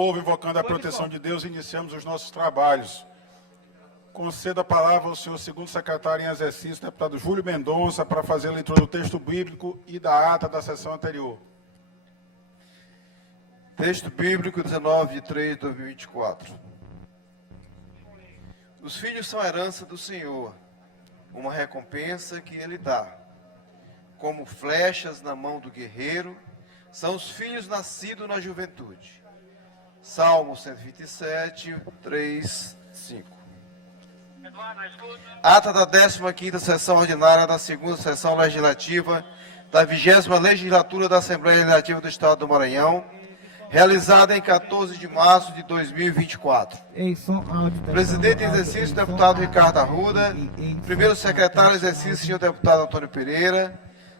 Povo, invocando a proteção de Deus, iniciamos os nossos trabalhos. Conceda a palavra ao senhor segundo secretário em exercício, deputado Júlio Mendonça, para fazer a leitura do texto bíblico e da ata da sessão anterior. Texto bíblico 19/3/2024. Os filhos são a herança do Senhor, uma recompensa que Ele dá. Como flechas na mão do guerreiro, são os filhos nascidos na juventude. Salmo 127, 3, 5. Ata da 15ª sessão ordinária da 2ª sessão legislativa da 20ª legislatura da Assembleia Legislativa do Estado do Maranhão, realizada em 14 de março de 2024. Presidente em exercício, deputado Ricardo Arruda. Primeiro secretário em exercício, senhor deputado Antônio Pereira.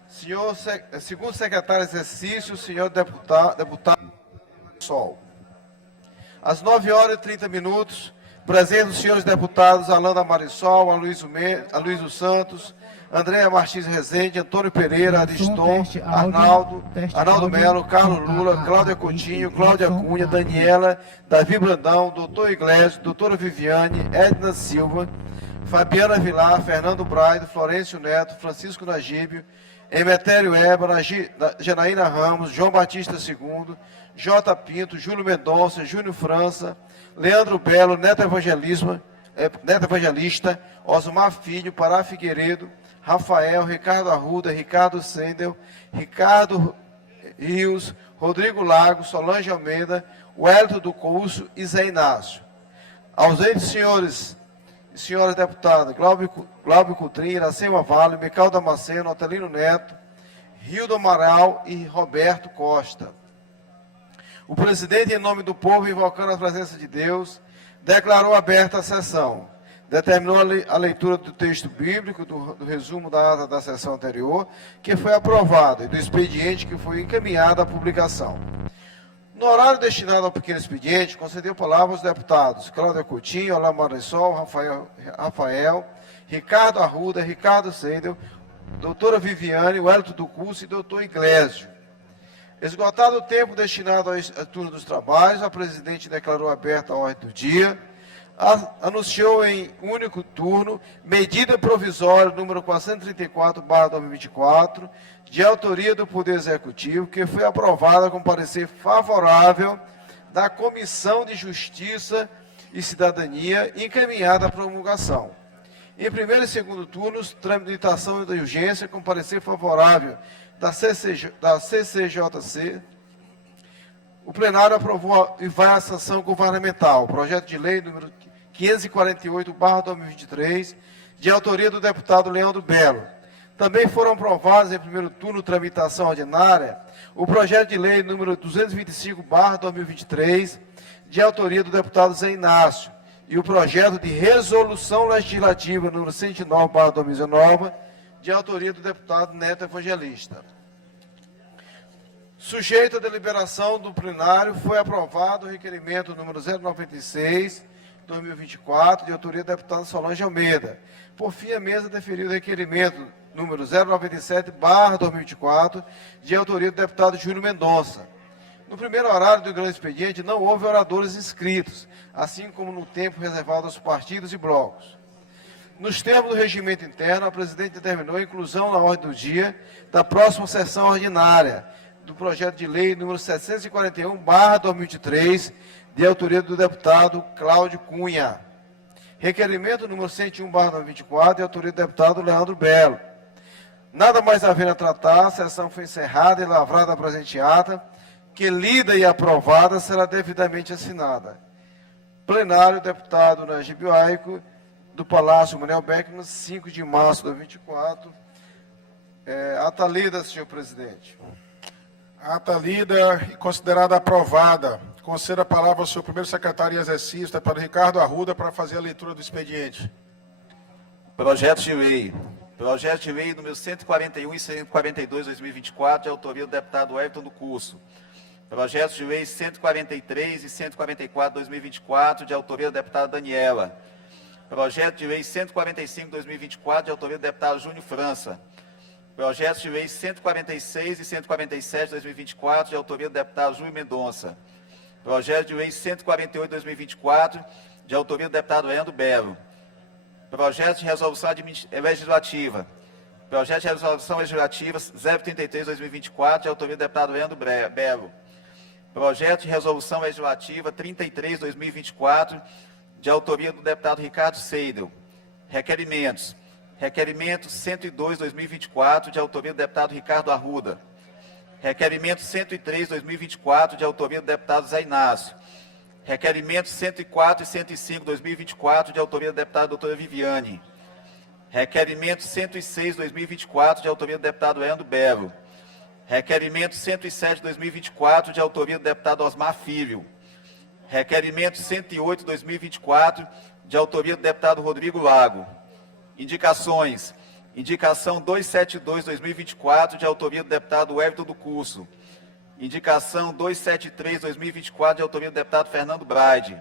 Segundo secretário em exercício, senhor deputado Sol. Às 9h30, presentes os senhores deputados Alanda Marisol, Aloysio Santos, Andréa Martins Rezende, Antônio Pereira, Ariston, Arnaldo Melo, Carlos Lula, Cláudia Coutinho, Cláudia Cunha, Daniela, Davi Brandão, doutor Iglesias, doutora Viviane, Edna Silva, Fabiana Vilar, Fernando Braido, Florencio Neto, Francisco Nagíbio, Emetério Ébora, Janaína Ramos, João Batista II, J. Pinto, Júlio Mendonça, Júnior França, Leandro Belo, Neto Evangelista, Osmar Filho, Pará Figueiredo, Rafael, Ricardo Arruda, Ricardo Sendel, Ricardo Rios, Rodrigo Lago, Solange Almeida, Wellington do Curso e Zé Inácio. Ausentes senhores e senhoras deputadas, Glauber Coutrinho, Iracema Vale, Mical Damasceno, Otelino Neto, Rildo Amaral e Roberto Costa. O presidente, em nome do povo, invocando a presença de Deus, declarou aberta a sessão. Determinou a leitura do texto bíblico, do resumo da ata da sessão anterior, que foi aprovado, e do expediente que foi encaminhado à publicação. No horário destinado ao pequeno expediente, concedeu palavra aos deputados Cláudia Coutinho, Alain Marisol, Rafael, Ricardo Arruda, Ricardo Sendel, doutora Viviane, Wellington do Curso e doutor Iglesias. Esgotado o tempo destinado ao turno dos trabalhos, a presidente declarou aberta a ordem do dia, anunciou em único turno medida provisória número 434/2024, de autoria do Poder Executivo, que foi aprovada com parecer favorável da Comissão de Justiça e Cidadania e encaminhada à promulgação. Em primeiro e segundo turnos, tramitação de urgência com parecer favorável da CCJC, o plenário aprovou e vai à sanção governamental. Projeto de lei número 548/2023, de autoria do deputado Leandro Belo. Também foram aprovados em primeiro turno, tramitação ordinária, o projeto de lei número 225/2023, de autoria do deputado Zé Inácio, e o projeto de resolução legislativa número 109/2019, de autoria do deputado Neto Evangelista. Sujeito à deliberação do plenário, foi aprovado o requerimento número 096/2024, de autoria do deputado Solange Almeida. Por fim, a mesa deferiu o requerimento número 097/2024, de autoria do deputado Júlio Mendonça. No primeiro horário do grande expediente, não houve oradores inscritos, assim como no tempo reservado aos partidos e blocos. Nos termos do regimento interno, a presidente determinou a inclusão na ordem do dia da próxima sessão ordinária do projeto de lei número 741/2023, de autoria do deputado Cláudio Cunha. Requerimento número 101/2024, de autoria do deputado Leandro Belo. Nada mais havendo a tratar, a sessão foi encerrada e lavrada a presente ata, que lida e aprovada será devidamente assinada. Plenário, deputado Nagíbio Aico, do Palácio Manuel Beckman, 5 de março de 2024. Ata lida, senhor presidente. Ata lida e considerada aprovada. Conceda a palavra ao senhor primeiro secretário em exercício, deputado Ricardo Arruda, para fazer a leitura do expediente. Projeto de lei número 141 e 142/2024, de autoria do deputado Wellington do Curso. Projetos de lei 143 e 144/2024, de autoria da deputada Daniela. Projeto de lei 145/2024, de autoria do deputado Júnior França. Projetos de lei 146 e 147/2024, de autoria do deputado Júlio Mendonça. Projeto de Lei 148/2024, de autoria do deputado Leandro Belo. Projeto de Resolução Legislativa. Projeto de Resolução Legislativa 033/2024, de autoria do deputado Leandro Belo. Projeto de Resolução Legislativa 33/2024, de autoria do deputado Ricardo Seidel. Requerimentos. Requerimento 102/2024, de autoria do deputado Ricardo Arruda. Requerimento 103/2024, de autoria do deputado Zé Inácio. Requerimento 104 e 105/2024, de autoria da deputada doutora Viviane. Requerimento 106/2024, de autoria do deputado Leandro Belo. Requerimento 107/2024, de autoria do deputado Osmar Filho. Requerimento 108/2024, de autoria do deputado Rodrigo Lago. Indicações. Indicação 272/2024, de autoria do deputado Everton do Curso. Indicação 273/2024, de autoria do deputado Fernando Braide.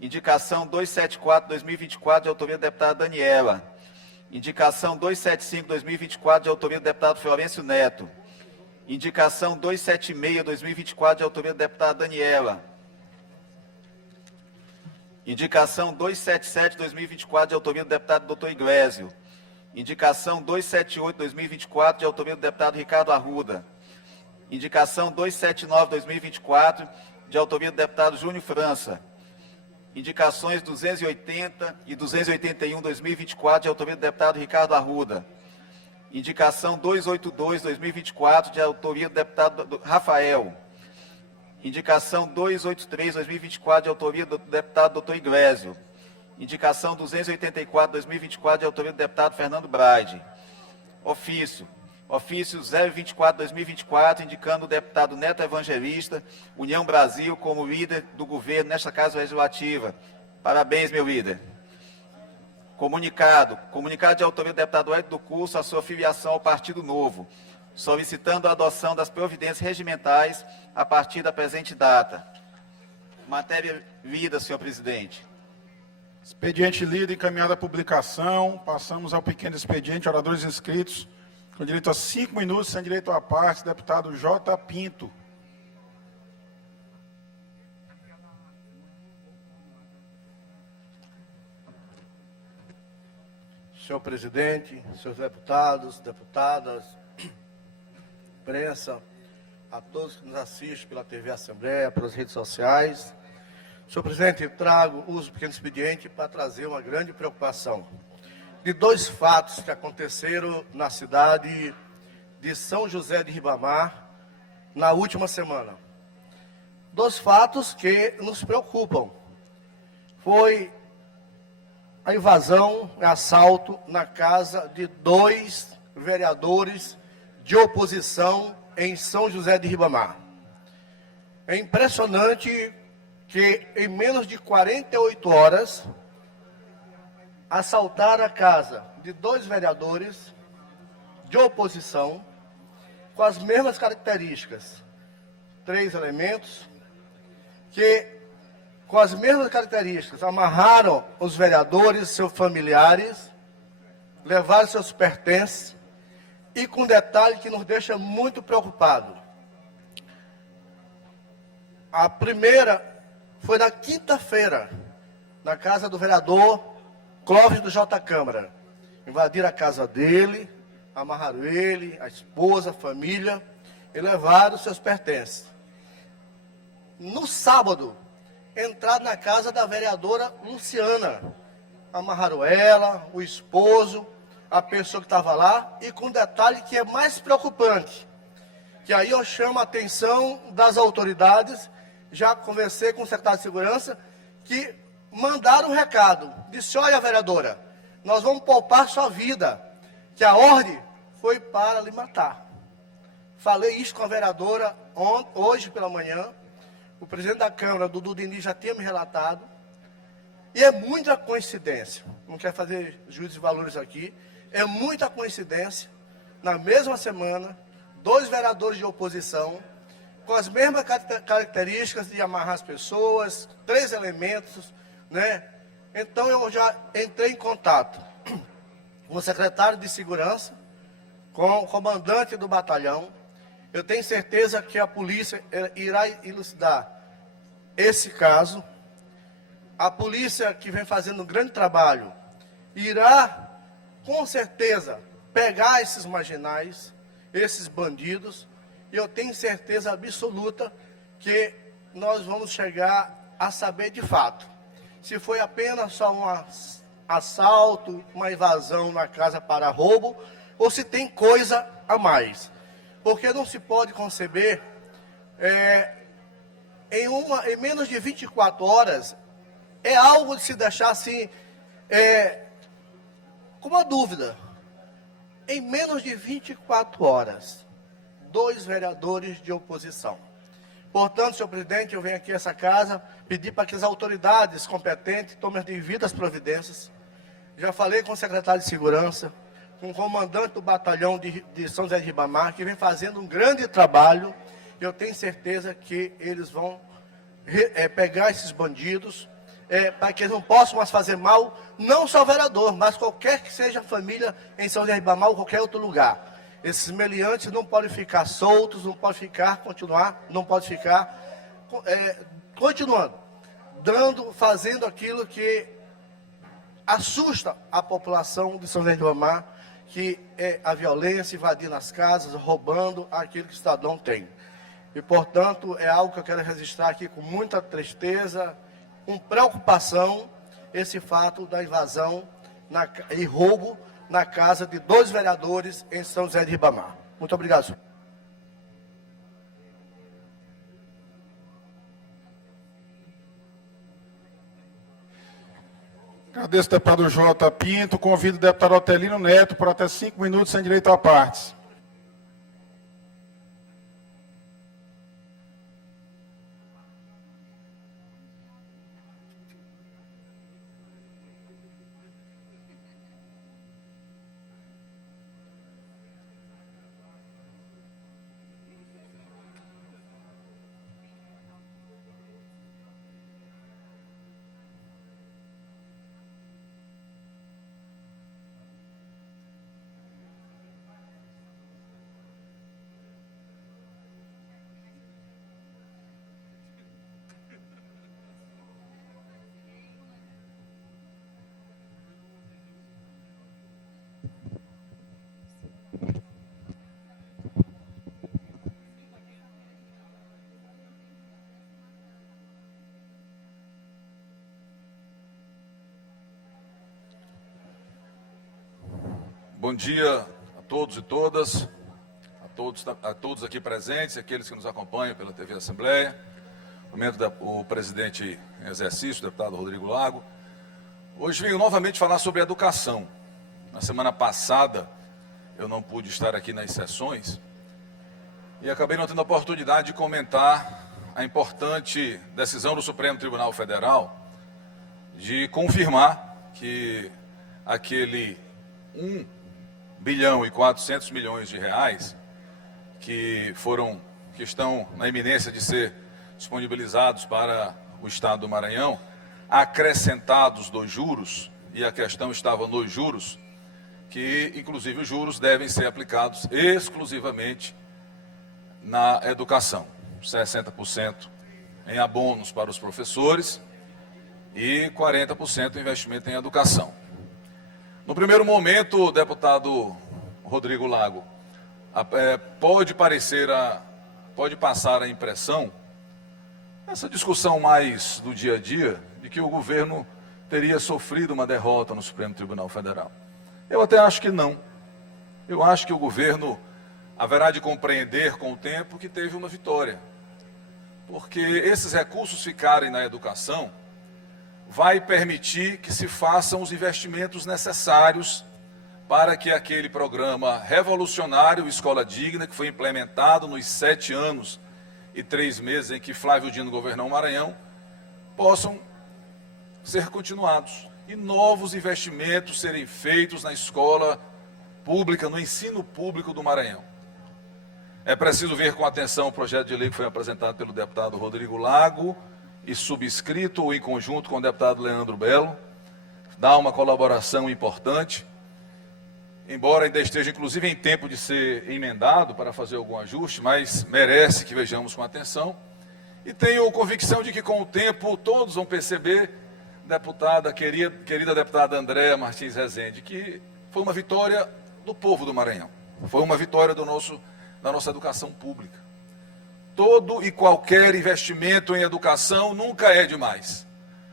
Indicação 274/2024, de autoria da deputada Daniela. Indicação 275/2024, de autoria do deputado Florencio Neto. Indicação 276/2024, de autoria da deputada Daniela. Indicação 277/2024, de autoria do deputado Dr. Iglesio. Indicação 278/2024, de autoria do deputado Ricardo Arruda. Indicação 279/2024, de autoria do deputado Júnior França. Indicações 280 e 281/2024, de autoria do deputado Ricardo Arruda. Indicação 282/2024, de autoria do deputado Rafael. Indicação 283/2024, de autoria do deputado Dr. Iglesio. Indicação 284/2024, de autoria do deputado Fernando Braide. Ofício 024/2024, indicando o deputado Neto Evangelista, União Brasil, como líder do governo nesta Casa Legislativa. Parabéns, meu líder. Comunicado de autoria do deputado Hélio do Curso, a sua filiação ao Partido Novo, solicitando a adoção das providências regimentais a partir da presente data. Matéria lida, senhor presidente. Expediente lido, encaminhada a publicação. Passamos ao pequeno expediente. Oradores inscritos, com direito a 5 minutos, sem direito à parte, deputado J. Pinto. Senhor presidente, senhores deputados, deputadas, imprensa, a todos que nos assistem pela TV Assembleia, pelas redes sociais. Senhor presidente, uso o pequeno expediente para trazer uma grande preocupação de 2 fatos que aconteceram na cidade de São José de Ribamar na última semana. 2 fatos que nos preocupam. Foi a invasão, assalto na casa de 2 vereadores de oposição em São José de Ribamar. É impressionante que em menos de 48 horas assaltaram a casa de 2 vereadores de oposição com as mesmas características. 3 elementos que, com as mesmas características, amarraram os vereadores, seus familiares, levaram seus pertences, e com um detalhe que nos deixa muito preocupado. A primeira foi na quinta-feira, na casa do vereador Clóvis do J. Câmara. Invadiram a casa dele, amarraram ele, a esposa, a família, e levaram seus pertences. No sábado, entraram na casa da vereadora Luciana. Amarraram ela, o esposo, a pessoa que estava lá, e com um detalhe que é mais preocupante, que aí eu chamo a atenção das autoridades. Já conversei com o secretário de Segurança, que mandaram um recado. Disse: olha, vereadora, nós vamos poupar sua vida, que a ordem foi para lhe matar. Falei isso com a vereadora hoje pela manhã. O presidente da Câmara, Dudu Diniz, já tinha me relatado. E é muita coincidência, não quero fazer juízo de valores aqui, é muita coincidência, na mesma semana, 2 vereadores de oposição, com as mesmas características de amarrar as pessoas, 3 elementos, né? Então eu já entrei em contato com o secretário de Segurança, com o comandante do batalhão. Eu tenho certeza que a polícia irá elucidar esse caso. A polícia, que vem fazendo um grande trabalho, irá, com certeza, pegar esses marginais, esses bandidos, e eu tenho certeza absoluta que nós vamos chegar a saber de fato se foi apenas só um assalto, uma invasão na casa para roubo, ou se tem coisa a mais. Porque não se pode conceber, em menos de 24 horas, é algo de se deixar assim, com uma dúvida. Em menos de 24 horas, 2 vereadores de oposição. Portanto, senhor presidente, eu venho aqui a essa casa pedir para que as autoridades competentes tomem as devidas providências. Já falei com o secretário de Segurança, com o comandante do batalhão de São José de Ribamar, que vem fazendo um grande trabalho. Eu tenho certeza que eles vão pegar esses bandidos, para que eles não possam mais fazer mal, não só ao vereador, mas qualquer que seja a família em São José de Ribamar ou qualquer outro lugar. Esses meliantes não podem ficar soltos, não podem ficar, continuando, fazendo aquilo que assusta a população de São José de Ribamar, que é a violência, invadindo as casas, roubando aquilo que o cidadão tem. E, portanto, é algo que eu quero registrar aqui com muita tristeza, com preocupação, esse fato da invasão e roubo na casa de 2 vereadores em São José de Ribamar. Muito obrigado, senhor. Agradeço ao deputado J. Pinto. Convido o deputado Otelino Neto por até 5 minutos, sem direito a partes. Bom dia a todos e todas, a todos aqui presentes, aqueles que nos acompanham pela TV Assembleia, o presidente em exercício, o deputado Rodrigo Lago. Hoje venho novamente falar sobre educação. Na semana passada eu não pude estar aqui nas sessões e acabei não tendo a oportunidade de comentar a importante decisão do Supremo Tribunal Federal de confirmar que aquele 1,4 bilhão de reais que estão na iminência de ser disponibilizados para o Estado do Maranhão, acrescentados dos juros, e a questão estava nos juros, que inclusive os juros devem ser aplicados exclusivamente na educação, 60% em abonos para os professores e 40% em investimento em educação. No primeiro momento, deputado Rodrigo Lago, pode passar a impressão, essa discussão mais do dia a dia, de que o governo teria sofrido uma derrota no Supremo Tribunal Federal. Eu até acho que não. Eu acho que o governo haverá de compreender com o tempo que teve uma vitória. Porque esses recursos ficarem na educação vai permitir que se façam os investimentos necessários para que aquele programa revolucionário Escola Digna, que foi implementado nos 7 anos e 3 meses em que Flávio Dino governou o Maranhão, possam ser continuados e novos investimentos serem feitos na escola pública, no ensino público do Maranhão. É preciso ver com atenção o projeto de lei que foi apresentado pelo deputado Rodrigo Lago e subscrito em conjunto com o deputado Leandro Belo, dá uma colaboração importante, embora ainda esteja inclusive em tempo de ser emendado para fazer algum ajuste, mas merece que vejamos com atenção. E tenho convicção de que com o tempo todos vão perceber, deputada, querida deputada Andréa Martins Rezende, que foi uma vitória do povo do Maranhão. Foi uma vitória da nossa educação pública. Todo e qualquer investimento em educação nunca é demais.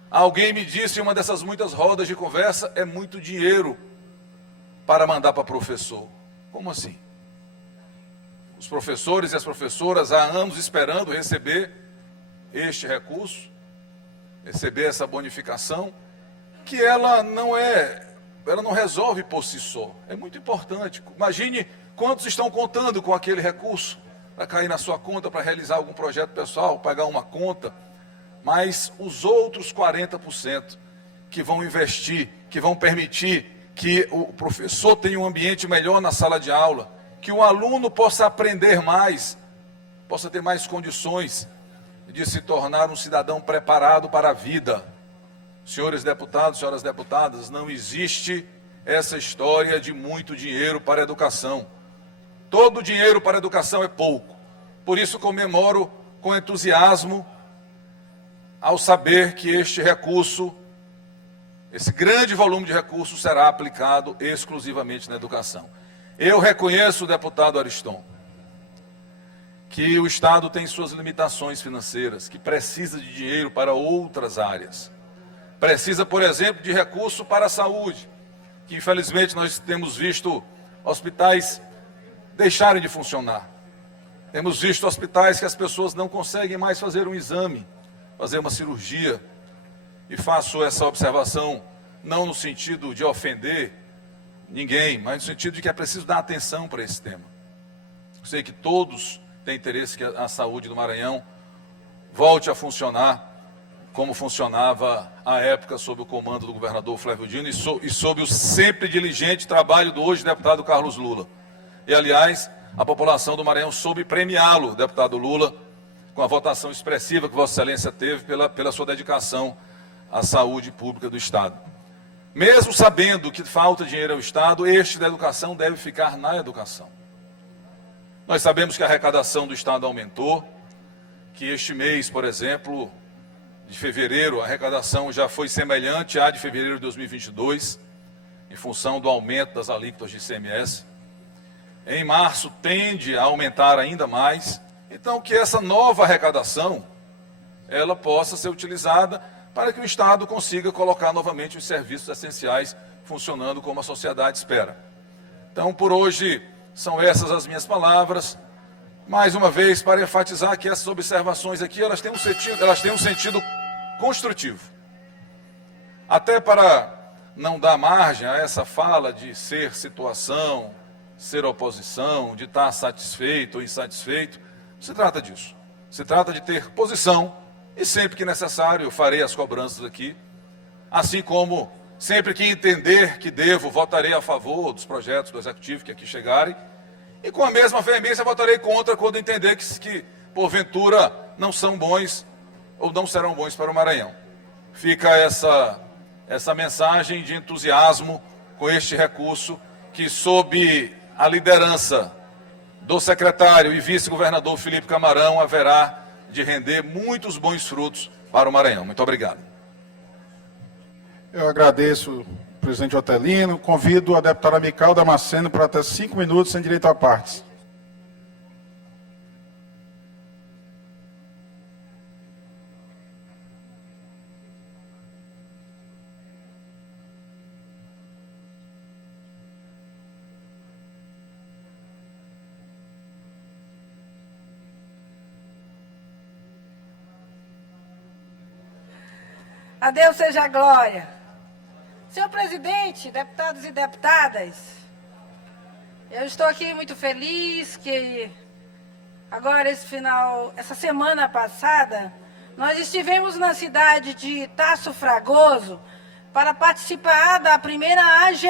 Alguém me disse em uma dessas muitas rodas de conversa, é muito dinheiro para mandar para professor. Como assim? Os professores e as professoras há anos esperando receber este recurso, receber essa bonificação, que ela não resolve por si só. É muito importante. Imagine quantos estão contando com aquele recurso para cair na sua conta, para realizar algum projeto pessoal, pagar uma conta, mas os outros 40% que vão investir, que vão permitir que o professor tenha um ambiente melhor na sala de aula, que o aluno possa aprender mais, possa ter mais condições de se tornar um cidadão preparado para a vida. Senhores deputados, senhoras deputadas, não existe essa história de muito dinheiro para a educação. Todo dinheiro para a educação é pouco. Por isso comemoro com entusiasmo ao saber que este recurso, esse grande volume de recursos será aplicado exclusivamente na educação. Eu reconheço, deputado Ariston, que o Estado tem suas limitações financeiras, que precisa de dinheiro para outras áreas. Precisa, por exemplo, de recurso para a saúde, que infelizmente nós temos visto hospitais deixarem de funcionar. Temos visto hospitais que as pessoas não conseguem mais fazer um exame, fazer uma cirurgia. E faço essa observação não no sentido de ofender ninguém, mas no sentido de que é preciso dar atenção para esse tema. Sei que todos têm interesse que a saúde do Maranhão volte a funcionar como funcionava à época sob o comando do governador Flávio Dino e sob o sempre diligente trabalho do hoje deputado Carlos Lula. E, aliás, a população do Maranhão soube premiá-lo, deputado Lula, com a votação expressiva que Vossa Excelência teve pela sua dedicação à saúde pública do Estado. Mesmo sabendo que falta dinheiro ao Estado, este da educação deve ficar na educação. Nós sabemos que a arrecadação do Estado aumentou, que este mês, por exemplo, de fevereiro, a arrecadação já foi semelhante à de fevereiro de 2022, em função do aumento das alíquotas de ICMS. Em março tende a aumentar ainda mais. Então, que essa nova arrecadação, ela possa ser utilizada para que o Estado consiga colocar novamente os serviços essenciais funcionando como a sociedade espera. Então, por hoje, são essas as minhas palavras. Mais uma vez, para enfatizar que essas observações aqui, elas têm um sentido construtivo. Até para não dar margem a essa fala de ser situação, ser oposição, de estar satisfeito ou insatisfeito, não se trata disso. Se trata de ter posição e sempre que necessário eu farei as cobranças aqui, assim como sempre que entender que devo, votarei a favor dos projetos do Executivo que aqui chegarem, e com a mesma veemência votarei contra quando entender que porventura não são bons ou não serão bons para o Maranhão. Fica essa mensagem de entusiasmo com este recurso que, sob a liderança do secretário e vice-governador Felipe Camarão, haverá de render muitos bons frutos para o Maranhão. Muito obrigado. Eu agradeço, presidente Otelino. Convido a deputada Mical Damasceno para até 5 minutos, sem direito a partes. A Deus seja a glória. Senhor presidente, deputados e deputadas, eu estou aqui muito feliz que agora essa semana passada, nós estivemos na cidade de Tasso Fragoso para participar da primeira AGE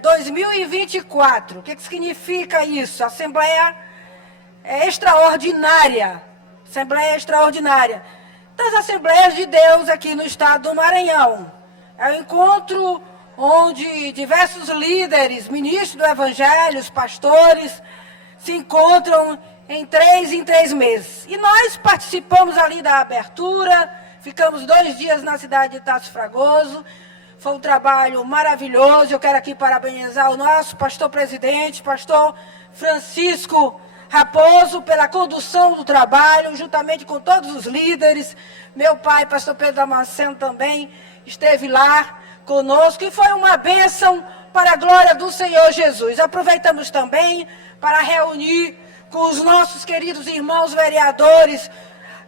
2024. O que significa isso? Assembleia Extraordinária. Assembleia Extraordinária. Das Assembleias de Deus aqui no estado do Maranhão. É um encontro onde diversos líderes, ministros do Evangelho, pastores, se encontram em 3 meses. E nós participamos ali da abertura, ficamos 2 dias na cidade de Tasso Fragoso. Foi um trabalho maravilhoso. Eu quero aqui parabenizar o nosso pastor presidente, pastor Francisco Raposo, pela condução do trabalho, juntamente com todos os líderes. Meu pai, pastor Pedro Damasceno, também esteve lá conosco e foi uma bênção para a glória do Senhor Jesus. Aproveitamos também para reunir com os nossos queridos irmãos vereadores,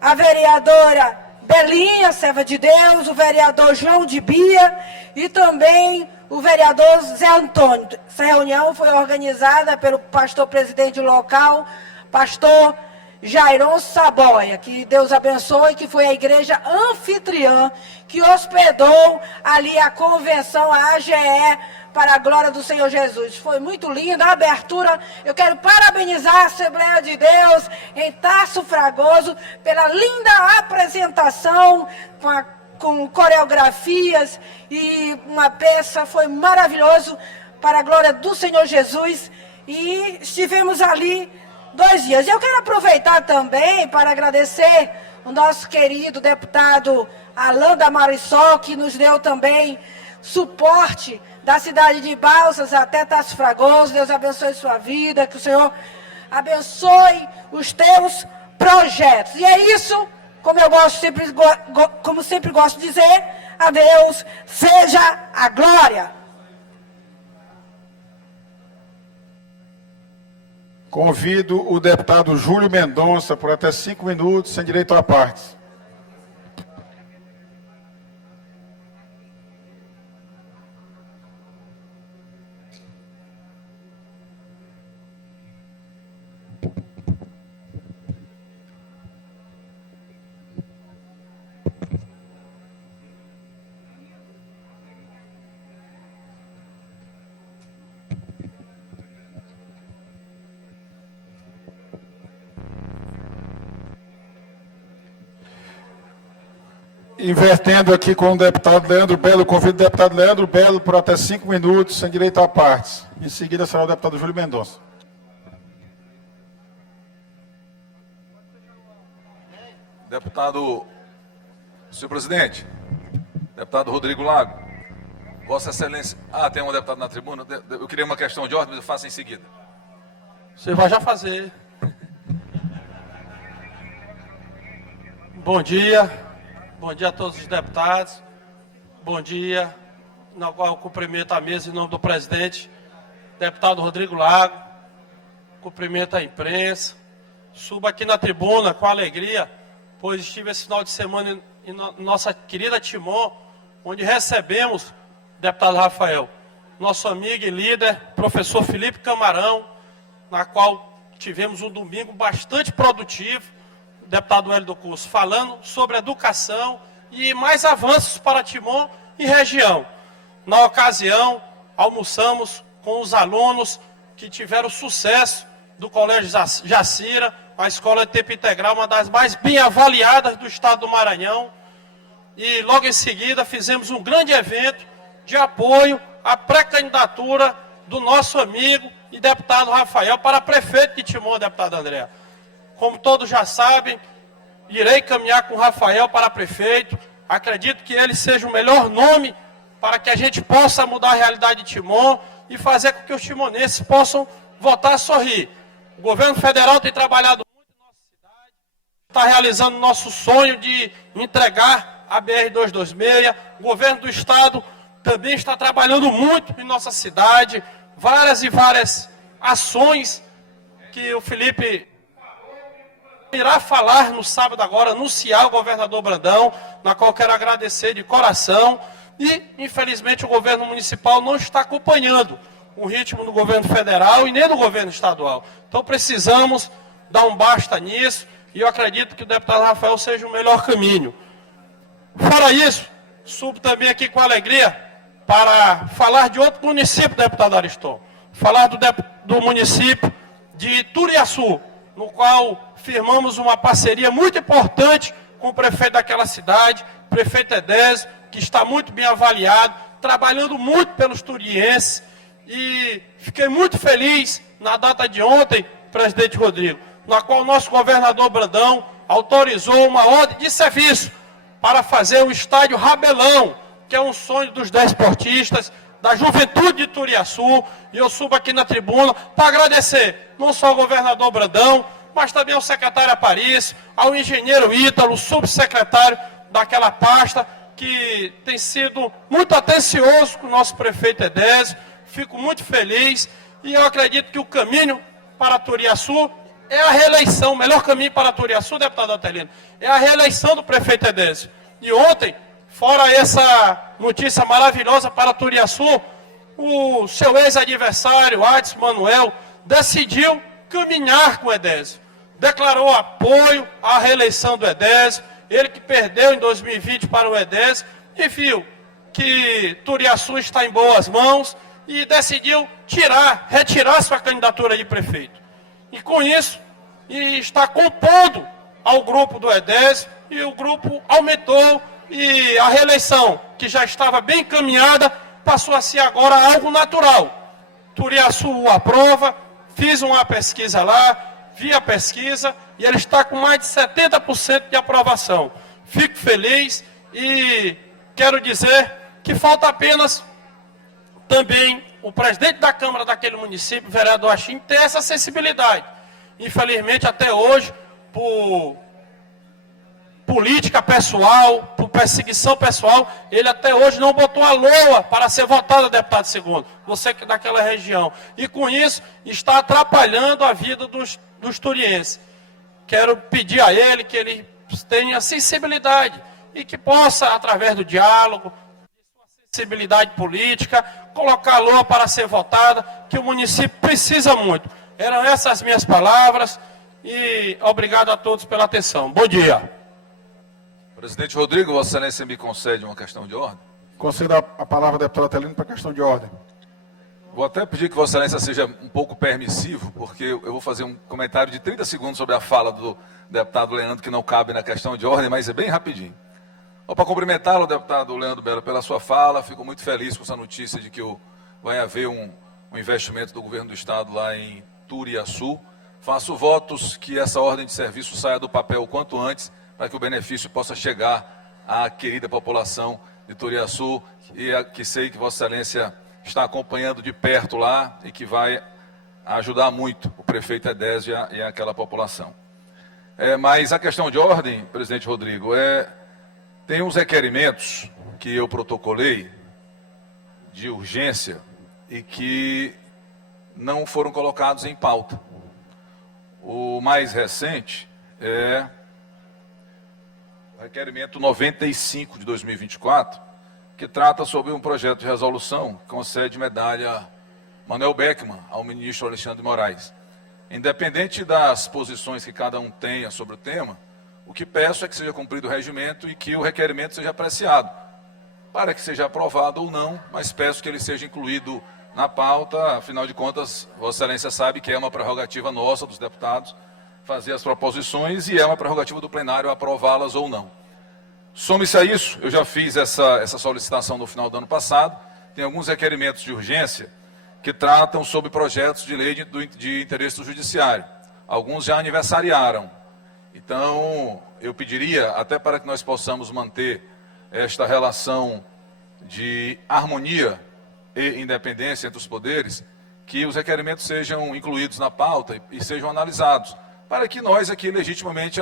a vereadora Belinha, serva de Deus, o vereador João de Bia e também o vereador Zé Antônio. Essa reunião foi organizada pelo pastor presidente local, pastor Jairon Saboia, que Deus abençoe, que foi a igreja anfitriã que hospedou ali a convenção, a AGE, para a glória do Senhor Jesus. Foi muito linda a abertura. Eu quero parabenizar a Assembleia de Deus em Tasso Fragoso pela linda apresentação com coreografias e uma peça. Foi maravilhoso para a glória do Senhor Jesus. E estivemos ali 2 dias. Eu quero aproveitar também para agradecer o nosso querido deputado Alain da Marisol, que nos deu também suporte da cidade de Balsas até Tasso Fragoso. Deus abençoe sua vida, que o Senhor abençoe os teus projetos. E é isso, como sempre gosto de dizer, a Deus seja a glória. Convido o deputado Júlio Mendonça por até 5 minutos, sem direito à parte. Invertendo aqui com o deputado Leandro Belo, convido o deputado Leandro Belo por até 5 minutos, sem direito à parte. Em seguida será o deputado Júlio Mendonça. Deputado, senhor presidente, deputado Rodrigo Lago, Vossa Excelência... tem um deputado na tribuna, eu queria uma questão de ordem, mas eu faço em seguida. Você vai já fazer. Bom dia a todos os deputados, bom dia, na qual eu cumprimento a mesa em nome do presidente, deputado Rodrigo Lago, cumprimento a imprensa, subo aqui na tribuna com alegria, pois estive esse final de semana em nossa querida Timon, onde recebemos o deputado Rafael, nosso amigo e líder, professor Felipe Camarão, na qual tivemos um domingo bastante produtivo, o deputado Hélio do Curso, falando sobre educação e mais avanços para Timon e região. Na ocasião, almoçamos com os alunos que tiveram sucesso do Colégio Jacira, a escola de tempo integral, uma das mais bem avaliadas do estado do Maranhão. E logo em seguida fizemos um grande evento de apoio à pré-candidatura do nosso amigo e deputado Rafael para prefeito de Timon, deputado André. Como todos já sabem, irei caminhar com o Rafael para prefeito. Acredito que ele seja o melhor nome para que a gente possa mudar a realidade de Timon e fazer com que os timonenses possam voltar a sorrir. O governo federal tem trabalhado muito em nossa cidade, está realizando nosso sonho de entregar a BR-226. O governo do estado também está trabalhando muito em nossa cidade, várias e várias ações que o Felipe irá falar no sábado agora, anunciar o governador Brandão, na qual quero agradecer de coração. E, infelizmente, o governo municipal não está acompanhando o ritmo do governo federal e nem do governo estadual. Então, precisamos dar um basta nisso e eu acredito que o deputado Rafael seja o melhor caminho. Fora isso, subo também aqui com alegria para falar de outro município, deputado Ariston. Falar do município de Turiaçu, no qual firmamos uma parceria muito importante com o prefeito daquela cidade, o prefeito Edésio, que está muito bem avaliado, trabalhando muito pelos turienses. E fiquei muito feliz na data de ontem, presidente Rodrigo, na qual o nosso governador Brandão autorizou uma ordem de serviço para fazer o estádio Rabelão, que é um sonho dos desportistas, da juventude de Turiaçu, e eu subo aqui na tribuna para agradecer não só ao governador Brandão, mas também ao secretário Aparício, ao engenheiro Ítalo, subsecretário daquela pasta, que tem sido muito atencioso com o nosso prefeito Edésio. Fico muito feliz e eu acredito que o caminho para Turiaçu é a reeleição. O melhor caminho para Turiaçu, deputado Atelino, é a reeleição do prefeito Edésio. E ontem, fora essa notícia maravilhosa para Turiaçu, o seu ex-adversário, Adson Manuel, decidiu caminhar com o Edésio. Declarou apoio à reeleição do Edésio, ele que perdeu em 2020 para o Edésio, e viu que Turiaçu está em boas mãos e decidiu retirar sua candidatura de prefeito. E com isso, está compondo ao grupo do Edésio, e o grupo aumentou, e a reeleição, que já estava bem encaminhada, passou a ser agora algo natural. Turiaçu o aprova, fiz uma pesquisa lá, vi a pesquisa, e ele está com mais de 70% de aprovação. Fico feliz e quero dizer que falta apenas também o presidente da Câmara daquele município, o vereador Achim, ter essa sensibilidade. Infelizmente, até hoje, por política pessoal, por perseguição pessoal, ele até hoje não botou a LOA para ser votado a deputado segundo, você que é daquela região. E com isso, está atrapalhando a vida dos turienses. Quero pedir a ele que ele tenha sensibilidade e que possa, através do diálogo, sensibilidade política, colocar a LOA para ser votada, que o município precisa muito. Eram essas minhas palavras e obrigado a todos pela atenção. Bom dia. Presidente Rodrigo, Vossa Excelência me concede uma questão de ordem? Conceda a palavra ao deputado Atelino para questão de ordem. Vou até pedir que Vossa Excelência seja um pouco permissivo, porque eu vou fazer um comentário de 30 segundos sobre a fala do deputado Leandro, que não cabe na questão de ordem, mas é bem rapidinho. Para cumprimentá-lo, deputado Leandro Belo, pela sua fala, fico muito feliz com essa notícia de que vai haver um investimento do governo do estado lá em Turiaçu. Faço votos que essa ordem de serviço saia do papel o quanto antes, para que o benefício possa chegar à querida população de Turiaçu, e que sei que Vossa Excelência está acompanhando de perto lá e que vai ajudar muito o prefeito Edésio e aquela população. Mas a questão de ordem, presidente Rodrigo, tem uns requerimentos que eu protocolei de urgência e que não foram colocados em pauta. O mais recente é o requerimento 95 de 2024, que trata sobre um projeto de resolução que concede medalha Manuel Beckmann ao ministro Alexandre de Moraes. Independente das posições que cada um tenha sobre o tema, o que peço é que seja cumprido o regimento e que o requerimento seja apreciado, para que seja aprovado ou não, mas peço que ele seja incluído na pauta. Afinal de contas, Vossa Excelência sabe que é uma prerrogativa nossa, dos deputados, fazer as proposições, e é uma prerrogativa do plenário aprová-las ou não. Some-se a isso, eu já fiz essa solicitação no final do ano passado, tem alguns requerimentos de urgência que tratam sobre projetos de lei de interesse do judiciário. Alguns já aniversariaram. Então, eu pediria, até para que nós possamos manter esta relação de harmonia e independência entre os poderes, que os requerimentos sejam incluídos na pauta e sejam analisados, para que nós aqui legitimamente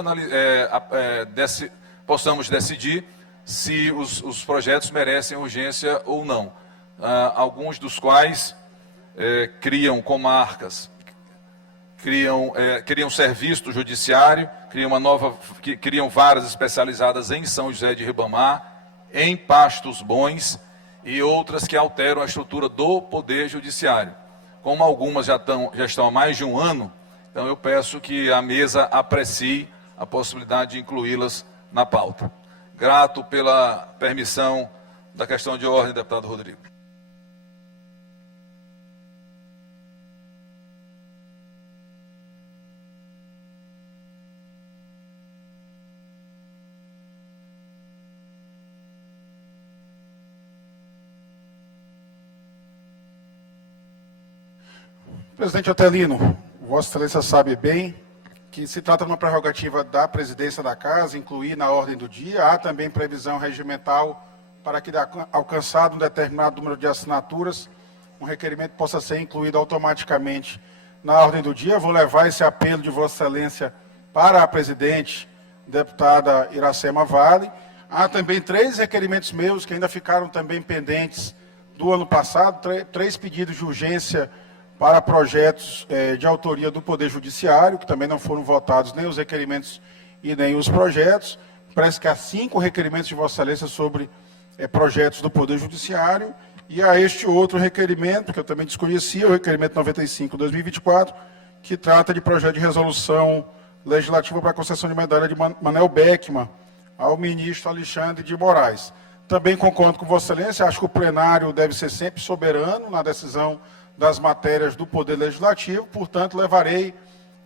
possamos decidir se os projetos merecem urgência ou não. Alguns dos quais criam comarcas, criam serviço do judiciário, criam varas especializadas em São José de Ribamar, em Pastos Bons, e outras que alteram a estrutura do Poder Judiciário. Como algumas já estão há mais de um ano, então eu peço que a mesa aprecie a possibilidade de incluí-las na pauta. Grato pela permissão da questão de ordem, deputado Rodrigo. Presidente Atelino, Vossa Excelência sabe bem que se trata de uma prerrogativa da presidência da Casa, incluir na ordem do dia. Há também previsão regimental para que, alcançado um determinado número de assinaturas, um requerimento possa ser incluído automaticamente na ordem do dia. Vou levar esse apelo de Vossa Excelência para a presidente, deputada Iracema Vale. Há também 3 requerimentos meus que ainda ficaram também pendentes do ano passado, 3 pedidos de urgência para projetos de autoria do Poder Judiciário, que também não foram votados nem os requerimentos e nem os projetos. Parece que há 5 requerimentos de Vossa Excelência sobre projetos do Poder Judiciário, e há este outro requerimento, que eu também desconhecia, o requerimento 95/2024, que trata de projeto de resolução legislativa para a concessão de medalha de Manel Beckmann ao ministro Alexandre de Moraes. Também concordo com Vossa Excelência, acho que o plenário deve ser sempre soberano na decisão das matérias do Poder Legislativo, portanto, levarei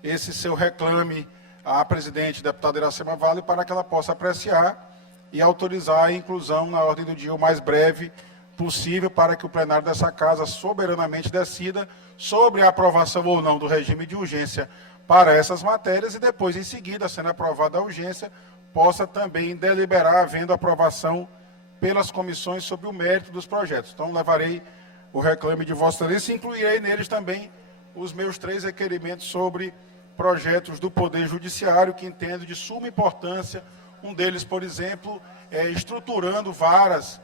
esse seu reclame à presidente, deputada Iracema Vale, para que ela possa apreciar e autorizar a inclusão na ordem do dia o mais breve possível, para que o plenário dessa Casa soberanamente decida sobre a aprovação ou não do regime de urgência para essas matérias e depois, em seguida, sendo aprovada a urgência, possa também deliberar, havendo aprovação pelas comissões sobre o mérito dos projetos. Então, levarei o reclame de Vossa Excelência e incluirei neles também os meus 3 requerimentos sobre projetos do Poder Judiciário, que entendo de suma importância. Um deles, por exemplo, estruturando varas,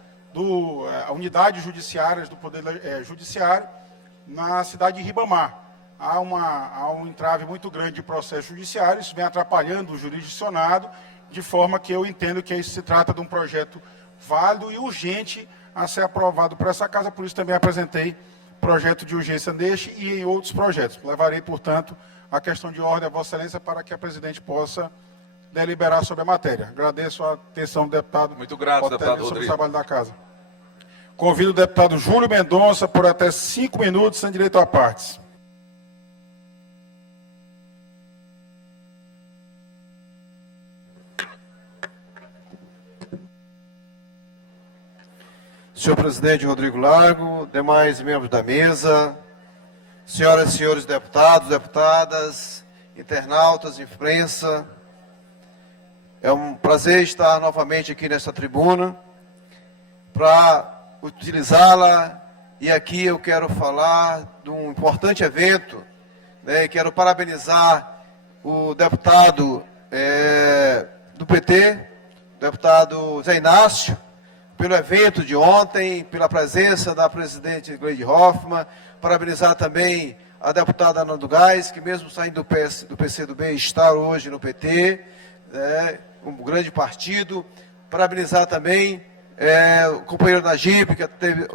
unidades judiciárias do Poder Judiciário na cidade de Ribamar. Há um entrave muito grande de processo judiciário, isso vem atrapalhando o jurisdicionado, de forma que eu entendo que se trata de um projeto válido e urgente a ser aprovado por essa Casa, por isso também apresentei projeto de urgência neste e em outros projetos. Levarei, portanto, a questão de ordem a Vossa Excelência para que a presidente possa deliberar sobre a matéria. Agradeço a atenção do deputado. Muito grato, deputado sobre Rodrigo. o trabalho da Casa. Convido o deputado Júlio Mendonça por até 5 minutos, sem direito a partes. Senhor presidente Rodrigo Lago, demais membros da mesa, senhoras e senhores deputados, deputadas, internautas, imprensa, é um prazer estar novamente aqui nesta tribuna para utilizá-la, e aqui eu quero falar de um importante evento, né? Quero parabenizar o deputado do PT, deputado Zé Inácio, pelo evento de ontem, pela presença da presidente Gleide Hoffmann, parabenizar também a deputada Ana do Gás, que mesmo saindo do PCdoB está hoje no PT, né, um grande partido. Parabenizar também o companheiro Najib,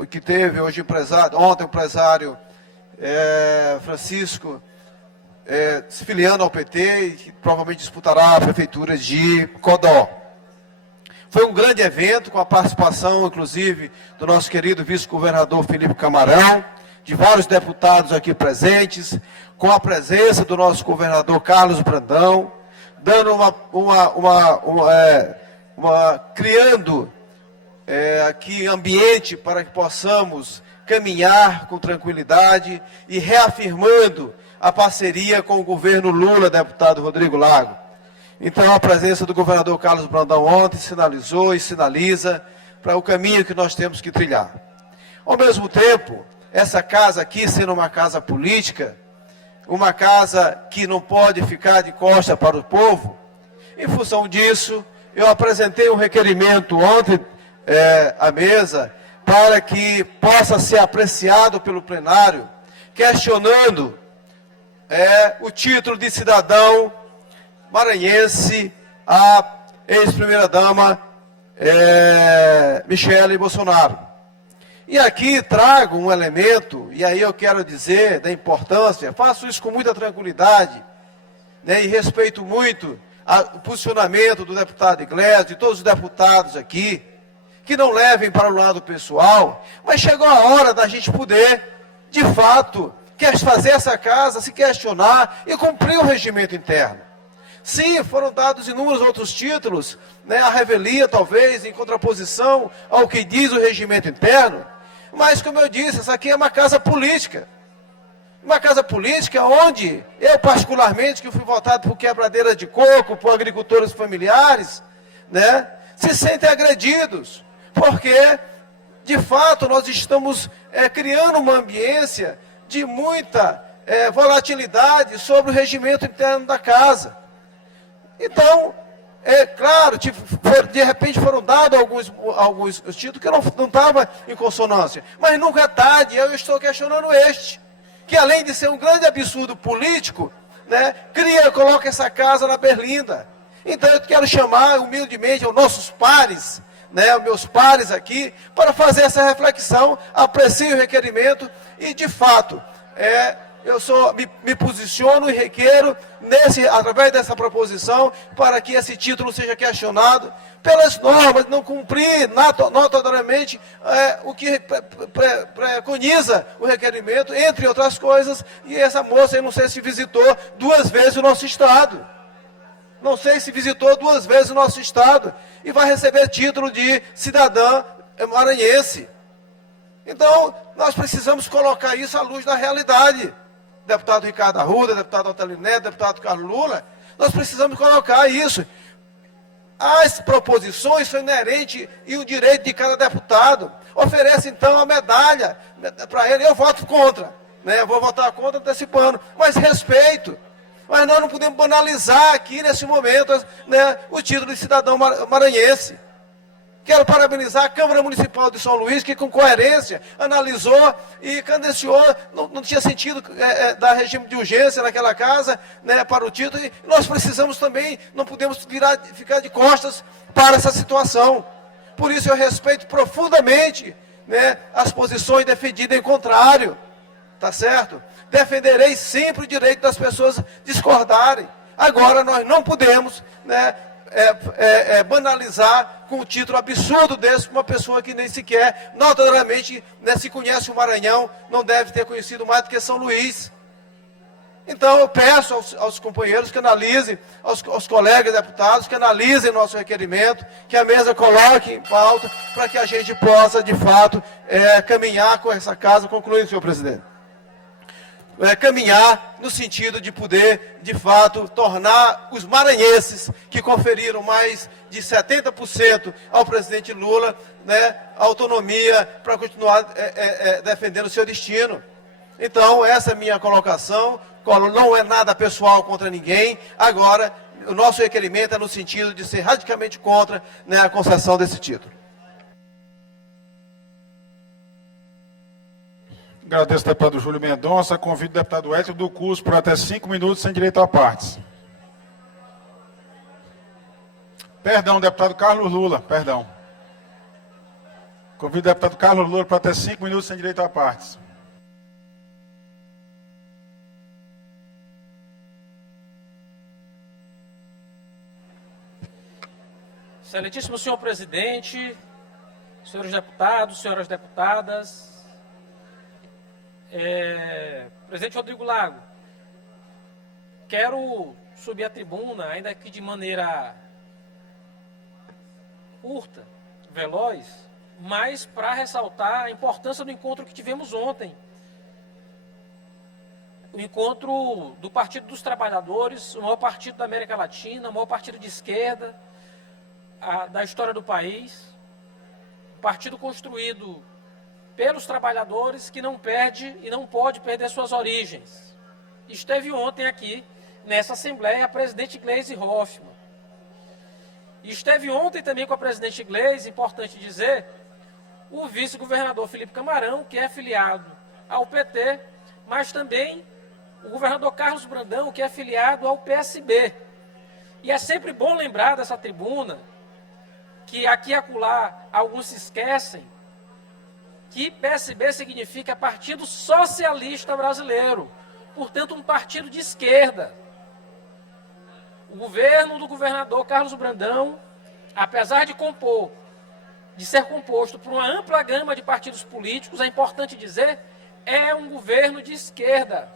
que teve hoje ontem o empresário Francisco, se filiando ao PT e que provavelmente disputará a prefeitura de Codó. Foi um grande evento, com a participação, inclusive, do nosso querido vice-governador Felipe Camarão, de vários deputados aqui presentes, com a presença do nosso governador Carlos Brandão, dando criando aqui ambiente para que possamos caminhar com tranquilidade e reafirmando a parceria com o governo Lula, deputado Rodrigo Lago. Então, a presença do governador Carlos Brandão ontem sinalizou e sinaliza para o caminho que nós temos que trilhar. Ao mesmo tempo, essa casa aqui, sendo uma casa política, uma casa que não pode ficar de costa para o povo, em função disso, eu apresentei um requerimento ontem à mesa para que possa ser apreciado pelo plenário, questionando o título de cidadão maranhense a ex-primeira-dama Michele Bolsonaro. E aqui trago um elemento, e aí eu quero dizer da importância, faço isso com muita tranquilidade, né, e respeito muito o posicionamento do deputado Iglesias, de todos os deputados aqui, que não levem para o lado pessoal, mas chegou a hora da gente poder, de fato, fazer essa casa se questionar e cumprir o regimento interno. Sim, foram dados inúmeros outros títulos, né, a revelia talvez em contraposição ao que diz o regimento interno, mas como eu disse, essa aqui é uma casa política. Uma casa política onde eu, particularmente, que fui votado por quebradeiras de coco, por agricultores familiares, né, se sentem agredidos, porque, de fato, nós estamos criando uma ambiência de muita volatilidade sobre o regimento interno da casa. Então, claro, de repente foram dados alguns títulos que não estavam em consonância, mas nunca é tarde, eu estou questionando que além de ser um grande absurdo político, né, coloca essa casa na berlinda. Então eu quero chamar humildemente aos nossos pares, né, os meus pares aqui, para fazer essa reflexão, apreciem o requerimento e, de fato, me posiciono e requeiro, através dessa proposição, para que esse título seja questionado pelas normas, não cumprir notadamente o que preconiza o requerimento, entre outras coisas, e essa moça, eu não sei se visitou 2 vezes o nosso Estado. Não sei se visitou 2 vezes o nosso Estado, e vai receber título de cidadã maranhense. Então, nós precisamos colocar isso à luz da realidade. Deputado Ricardo Arruda, deputado Otélio Neto, deputado Carlos Lula, nós precisamos colocar isso. As proposições são inerentes e o direito de cada deputado. Oferece, então, a medalha para ele. Eu voto contra, né? Eu vou votar contra antecipando, mas respeito. Mas nós não podemos banalizar aqui, nesse momento, né, o título de cidadão maranhense. Quero parabenizar a Câmara Municipal de São Luís, que com coerência analisou e cadenciou, não tinha sentido dar regime de urgência naquela casa, né, para o título, e nós precisamos também, não podemos ficar de costas para essa situação. Por isso eu respeito profundamente, né, as posições defendidas em contrário, tá certo? Defenderei sempre o direito das pessoas discordarem. Agora nós não podemos, né, banalizar com um título absurdo desse para uma pessoa que nem sequer, notadamente, né, se conhece o Maranhão, não deve ter conhecido mais do que São Luís. Então eu peço aos companheiros que analisem, aos colegas deputados, que analisem nosso requerimento, que a mesa coloque em pauta, para que a gente possa, de fato, caminhar com essa casa. Concluindo, senhor presidente. Caminhar no sentido de poder, de fato, tornar os maranhenses que conferiram mais de 70% ao presidente Lula, né, autonomia para continuar defendendo o seu destino. Então, essa é a minha colocação, não é nada pessoal contra ninguém. Agora, o nosso requerimento é no sentido de ser radicalmente contra, né, a concessão desse título. Agradeço ao deputado Júlio Mendonça. Convido o deputado Hélio do Curso por até 5 minutos, sem direito a partes. Perdão, deputado Carlos Lula, perdão. Convido o deputado Carlos Lula por até 5 minutos, sem direito a partes. Excelentíssimo senhor presidente, senhores deputados, senhoras deputadas, presidente Rodrigo Lago, quero subir à tribuna, ainda que de maneira curta, veloz, mas para ressaltar a importância do encontro que tivemos ontem. O encontro do Partido dos Trabalhadores, o maior partido da América Latina, o maior partido de esquerda da história do país, um partido construído pelos trabalhadores, que não perde e não pode perder suas origens. Esteve ontem aqui, nessa Assembleia, a presidente Gleisi Hoffmann. Esteve ontem também com a presidente Gleisi, importante dizer, o vice-governador Felipe Camarão, que é filiado ao PT, mas também o governador Carlos Brandão, que é filiado ao PSB. E é sempre bom lembrar dessa tribuna, que aqui e acolá alguns se esquecem, que PSB significa Partido Socialista Brasileiro, portanto um partido de esquerda. O governo do governador Carlos Brandão, apesar de ser composto por uma ampla gama de partidos políticos, é importante dizer, é um governo de esquerda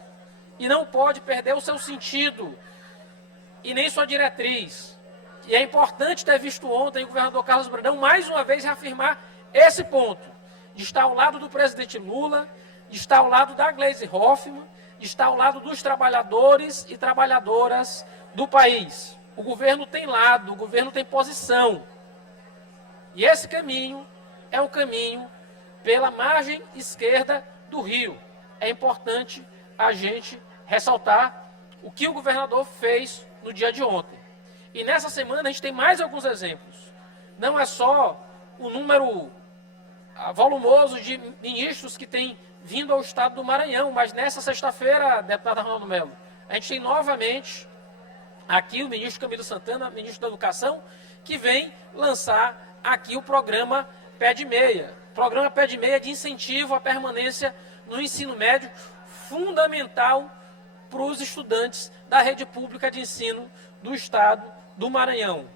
e não pode perder o seu sentido e nem sua diretriz. E é importante ter visto ontem o governador Carlos Brandão mais uma vez reafirmar esse ponto, de estar ao lado do presidente Lula, de estar ao lado da Gleisi Hoffmann, de estar ao lado dos trabalhadores e trabalhadoras do país. O governo tem lado, o governo tem posição. E esse caminho é um caminho pela margem esquerda do rio. É importante a gente ressaltar o que o governador fez no dia de ontem. E nessa semana a gente tem mais alguns exemplos. Não é só o número volumoso de ministros que tem vindo ao estado do Maranhão, mas nessa sexta-feira, deputada Ronaldo Melo, a gente tem novamente aqui o ministro Camilo Santana, ministro da Educação, que vem lançar aqui o programa Pé de Meia. Programa Pé de Meia de incentivo à permanência no ensino médio, fundamental para os estudantes da rede pública de ensino do estado do Maranhão.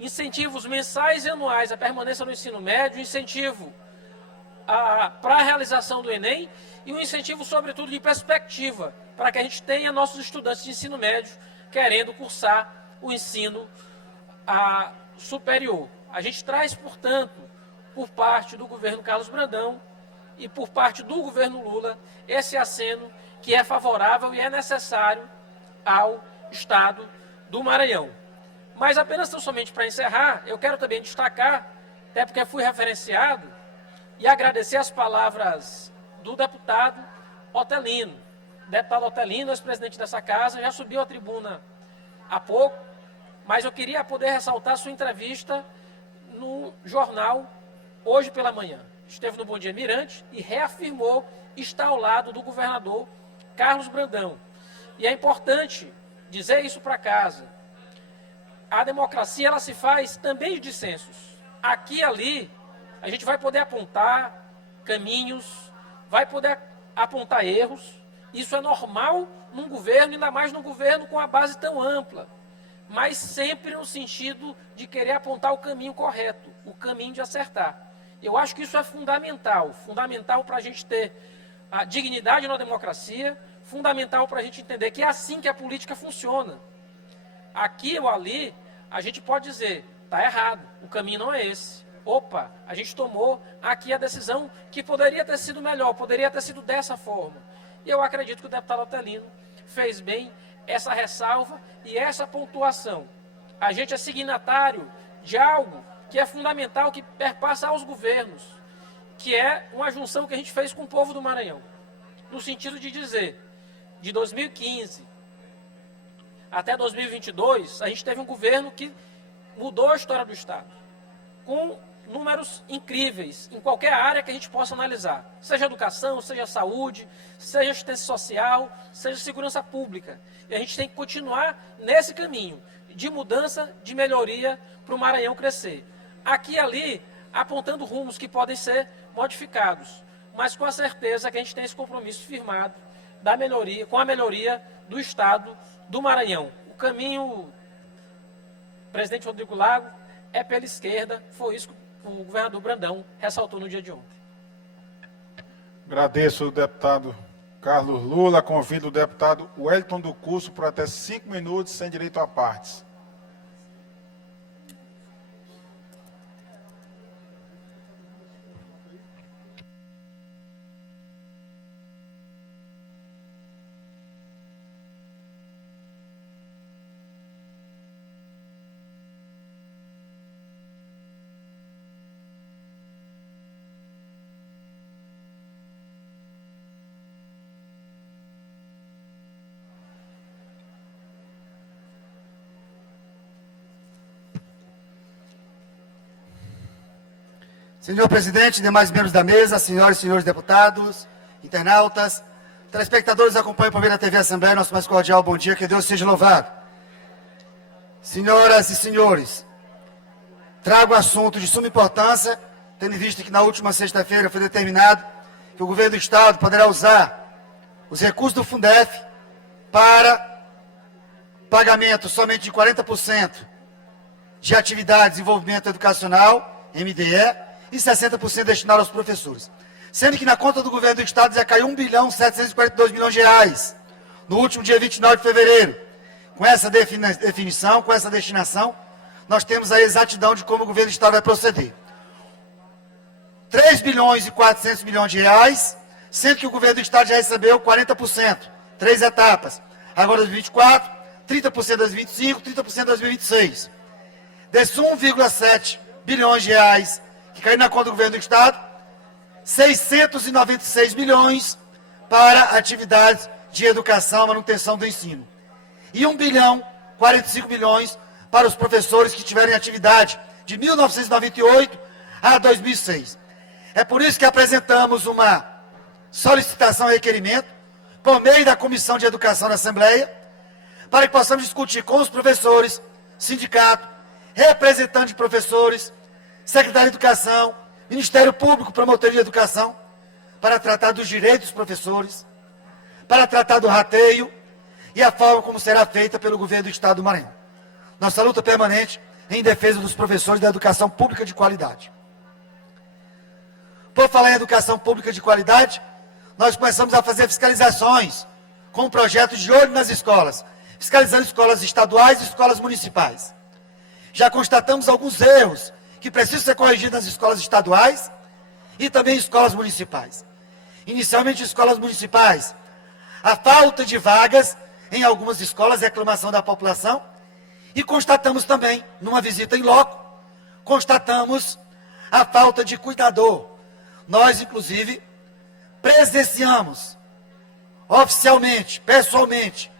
Incentivos mensais e anuais à permanência no ensino médio, incentivo para a realização do Enem e um incentivo, sobretudo, de perspectiva, para que a gente tenha nossos estudantes de ensino médio querendo cursar o ensino superior. A gente traz, portanto, por parte do governo Carlos Brandão e por parte do governo Lula, esse aceno que é favorável e é necessário ao estado do Maranhão. Mas apenas tão somente para encerrar, eu quero também destacar, até porque fui referenciado, e agradecer as palavras do deputado Otelino. O deputado Otelino, ex-presidente dessa casa, já subiu à tribuna há pouco, mas eu queria poder ressaltar sua entrevista no jornal hoje pela manhã. Esteve no Bom Dia Mirante e reafirmou estar ao lado do governador Carlos Brandão. E é importante dizer isso para casa. A democracia ela se faz também de dissensos. Aqui e ali, a gente vai poder apontar caminhos, vai poder apontar erros. Isso é normal num governo, ainda mais num governo com a base tão ampla. Mas sempre no sentido de querer apontar o caminho correto, o caminho de acertar. Eu acho que isso é fundamental para a gente ter a dignidade na democracia, fundamental para a gente entender que é assim que a política funciona. Aqui ou ali, a gente pode dizer, está errado, o caminho não é esse. Opa, a gente tomou aqui a decisão que poderia ter sido melhor, poderia ter sido dessa forma. E eu acredito que o deputado Otelino fez bem essa ressalva e essa pontuação. A gente é signatário de algo que é fundamental, que perpassa aos governos, que é uma junção que a gente fez com o povo do Maranhão. No sentido de dizer, de 2015 até 2022, a gente teve um governo que mudou a história do Estado, com números incríveis em qualquer área que a gente possa analisar, seja educação, seja saúde, seja assistência social, seja segurança pública. E a gente tem que continuar nesse caminho de mudança, de melhoria para o Maranhão crescer. Aqui e ali, apontando rumos que podem ser modificados, mas com a certeza que a gente tem esse compromisso firmado da melhoria, com a melhoria do Estado do Maranhão. O caminho, presidente Rodrigo Lago, é pela esquerda, foi isso que o governador Brandão ressaltou no dia de ontem. Agradeço o deputado Carlos Lula, convido o deputado Wellington do Curso por até 5 minutos, sem direito a partes. Senhor presidente, demais membros da mesa, senhoras e senhores deputados, internautas, telespectadores que acompanham por meio da TV Assembleia, nosso mais cordial bom dia, que Deus seja louvado. Senhoras e senhores, trago assunto de suma importância, tendo em vista que na última sexta-feira foi determinado que o governo do Estado poderá usar os recursos do Fundef para pagamento somente de 40% de atividade de desenvolvimento educacional, MDE, e 60% destinado aos professores. Sendo que na conta do governo do Estado já caiu 1.742 bilhões de reais, no último dia 29 de fevereiro. Com essa definição, com essa destinação, nós temos a exatidão de como o governo do Estado vai proceder. 3 bilhões e 400 milhões de reais, sendo que o governo do Estado já recebeu 40%, 3 etapas. Agora 2024, 30% em 2025, 30% em 2026. Desses 1,7 bilhões de reais que caiu na conta do governo do Estado, 696 milhões para atividades de educação e manutenção do ensino. E 1 bilhão, 45 milhões para os professores que tiverem atividade de 1998 a 2006. É por isso que apresentamos uma solicitação e requerimento, por meio da Comissão de Educação da Assembleia, para que possamos discutir com os professores, sindicato, representantes de professores, secretário de Educação, Ministério Público, Promotoria de Educação, para tratar dos direitos dos professores, para tratar do rateio e a forma como será feita pelo governo do Estado do Maranhão. Nossa luta permanente em defesa dos professores da educação pública de qualidade. Por falar em educação pública de qualidade, nós começamos a fazer fiscalizações com um projeto de olho nas escolas, fiscalizando escolas estaduais e escolas municipais. Já constatamos alguns erros que precisam ser corrigidos nas escolas estaduais e também escolas municipais. Inicialmente, escolas municipais, a falta de vagas em algumas escolas, reclamação da população, e constatamos também, numa visita em loco, constatamos a falta de cuidador. Nós, inclusive, presenciamos, oficialmente, pessoalmente,